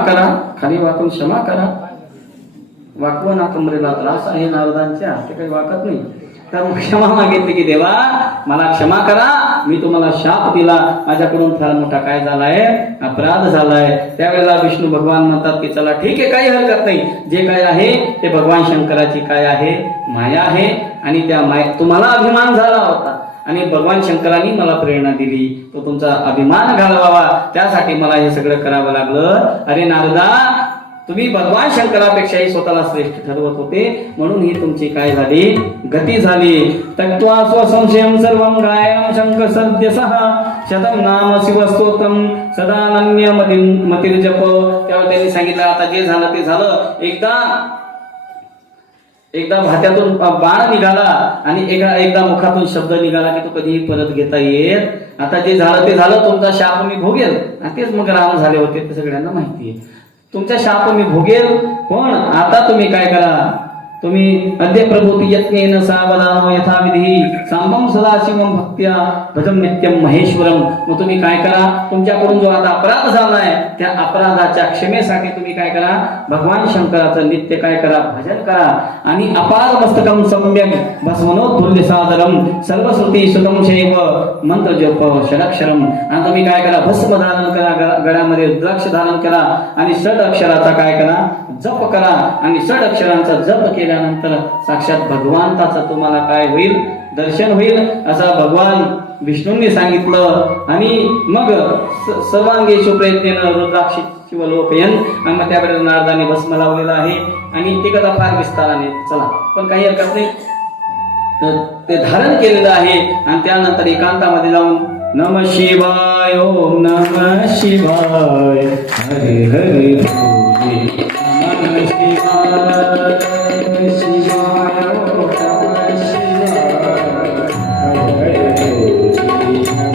करा, खाली वाकून क्षमा करा. वाकवं ना कमरेला त्रास आहे नारदांच्या, ते काही वाकत नाही. तर क्षमा मागितली की देवा मला क्षमा करा, मी तुम्हाला शाप दिला, माझ्याकडून फार मोठा काय झालाय? अपराध झालाय. त्यावेळेला विष्णू भगवान म्हणतात की चला ठीक आहे, काही हरकत नाही. जे काय आहे ते भगवान शंकराची काय आहे? माया आहे. आणि त्या माया तुम्हाला अभिमान झाला होता आणि भगवान शंकरांनी मला प्रेरणा दिली, तो तुमचा अभिमान घालवावा, त्यासाठी मला हे सगळं करावं लागलं. अरे नारदा, तुम्ही भगवान शंकरापेक्षाही स्वतःला श्रेष्ठ ठरवत होते, म्हणून ही तुमची काय झाली? गती झाली. तत्वा स्वसंशयं सर्वं गायं शंकर सद्यसः शतं नाम शिवस्तोत्रं सदानन्य मतिर्जप. त्यावेळी त्यांनी सांगितलं आता जे झालं ते झालं. एकदा भात्यातून बाण निघाला आणि एकदा मुखातून शब्द निघाला की तो कधीही परत घेता येत. आता जे झालं ते झालं, तुमचा शाप मी भोगेल. तेच मग राम झाले होते, ते सगळ्यांना माहिती आहे. तुमचा शाप मी भोगेल, पण आता तुम्ही काय करा? तुम्ही अद्य प्रभूती यत्नेन सावधानो यथाविधी सांबम सदाशिवम भक्त्या भजम नित्यम महेश्वरम. मग तुम्ही काय करा, तुमच्याकडून जो आता अपराध झालाय त्या अपराधाच्या क्षमेसाठी तुम्ही काय करा, भगवान शंकराचं नित्य काय करा, भजन करा. आणि अपार मस्तकम सम्यक भस्मनोत्फुल्ल सादरम सर्वश्रुती सुतम शैव मंत्र जप षडक्षरम. आणि तुम्ही काय करा, भस्म धारण करा, गळ्यामध्ये रुद्राक्ष धारण करा आणि षड अक्षराचा काय करा, जप करा. आणि षड अक्षरांचा जप केल्यानंतर साक्षात भगवंताचा तुम्हाला काय होईल, दर्शन होईल असं भगवान विष्णूंनी सांगितलं. आणि मग सर्वांगेशु प्रयत्नेनं रुद्राक्ष शिवलोकयन. आणि मग त्यावेळेला नारदाने भस्म लावलेला आहे आणि ते कथा फार विस्ताराने चला, पण काही हरकत नाही, तर ते धारण केलेलं आहे. आणि त्यानंतर एकांतामध्ये जाऊन नम शिवाय ओम नम शिवाय हरे हरे बोले नम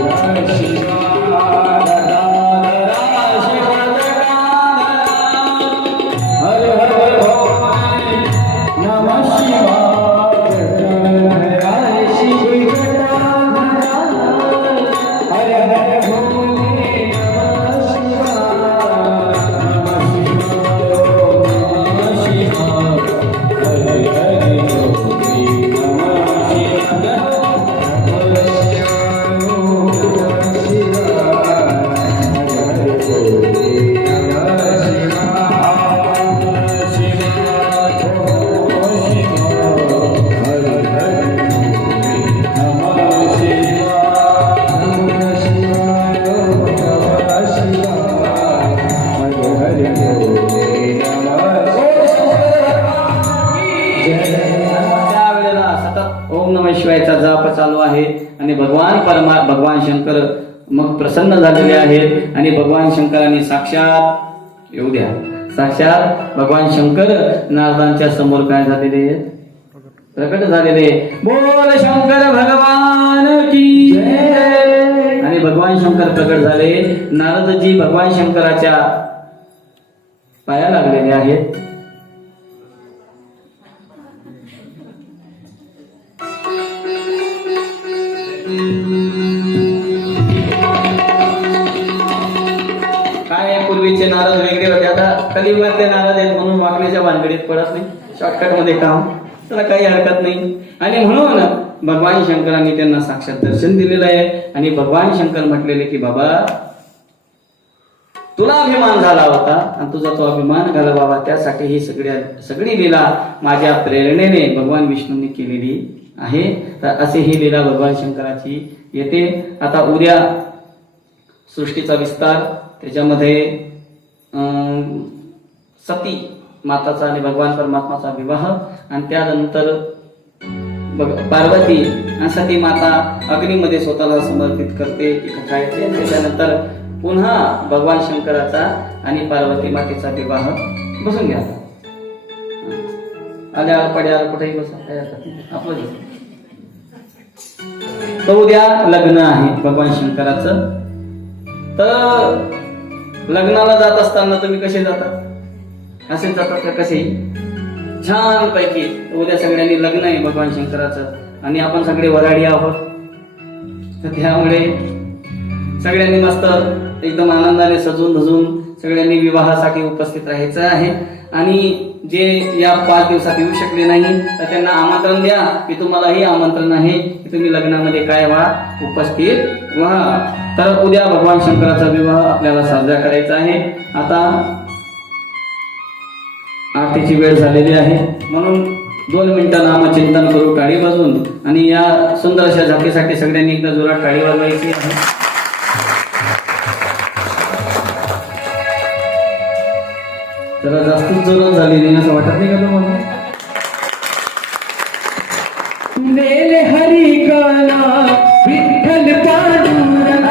शिवाय शिवाय ओम नम शिवाय हरे हरे बोले नम शिवाय हरे हरे बोले नम शिवाय शिवायचा जाप चालू आहे. आणि भगवान शंकर मग प्रसन्न झालेले आहेत. आणि भगवान शंकरांनी साक्षात येऊ द्या, साक्षात भगवान शंकर नारदांच्या समोर काय झालेले आहेत, प्रकट झालेले. बोल शंकर भगवान की जय. आणि भगवान शंकर प्रकट झाले. नारदजी भगवान शंकराच्या पाया लागलेले आहेत. काय पूर्वीचे नारद वेगळे होते, आता कलियुगातले नारद आहेत म्हणून वाकण्याच्या भानगडीत पडत नाही, शॉर्टकट मध्ये काम, त्याला काही हरकत नाही. आणि म्हणून भगवान शंकरांनी त्यांना साक्षात दर्शन दिलेलं आहे. आणि भगवान शंकर म्हटलेले की बाबा तुला अभिमान झाला होता आणि तुझा तो अभिमान घालवावा, त्यासाठी ही सगळी लीला माझ्या प्रेरणेने भगवान विष्णूंनी केलेली आहे. तर असे ही लीला भगवान शंकराची येते. आता उद्या सृष्टीचा विस्तार, त्याच्यामध्ये सती माताचा आणि भगवान परमात्माचा विवाह. आणि त्यानंतर पार्वती आणि सती माता अग्नीमध्ये स्वतःला समर्पित करते, ती कथा येते. त्याच्यानंतर पुन्हा भगवान शंकराचा आणि पार्वती मातेचा विवाह. बसून घ्या, आल्यावर पड्यावर कुठेही बसा, आपलं. तर उद्या लग्न आहे भगवान शंकराचं. तर लग्नाला जात असताना तुम्ही कसे जातात, असेच जातात का कसे, छान पैकी. उद्या सगळ्यांनी लग्न आहे भगवान शंकराचं आणि आपण सगळे वराडी आहोत. तर त्यामुळे सगळ्यांनी मस्त एकदम आनंदाने सजून धजून सगळ्यांनी विवाहासाठी उपस्थित राहायचं आहे. आणि जे या 5 दिवसात येऊ शकले नाही तर त्यांना आमंत्रण द्या, की तुम्हालाही आमंत्रण आहे की तुम्ही लग्नामध्ये काय व्हा, उपस्थित व्हा. तर उद्या भगवान शंकराचा विवाह आपल्याला साजरा करायचा आहे. आता आरतीची वेळ झालेली आहे म्हणून 2 मिनिटं नामचिंतन करू टाळी वाजून. आणि या सुंदर अशा झाकीसाठी सगळ्यांनी एकदा जोरात टाळी वाजवायची आहे. जरा जास्तच जोरात झाली नाही असं वाटत नाही का तुम्हाला? हरी काला विठ्ठल पांडुरंग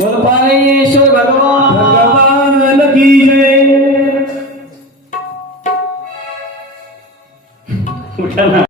परमेश्वर भगवान की जय. उठा ना.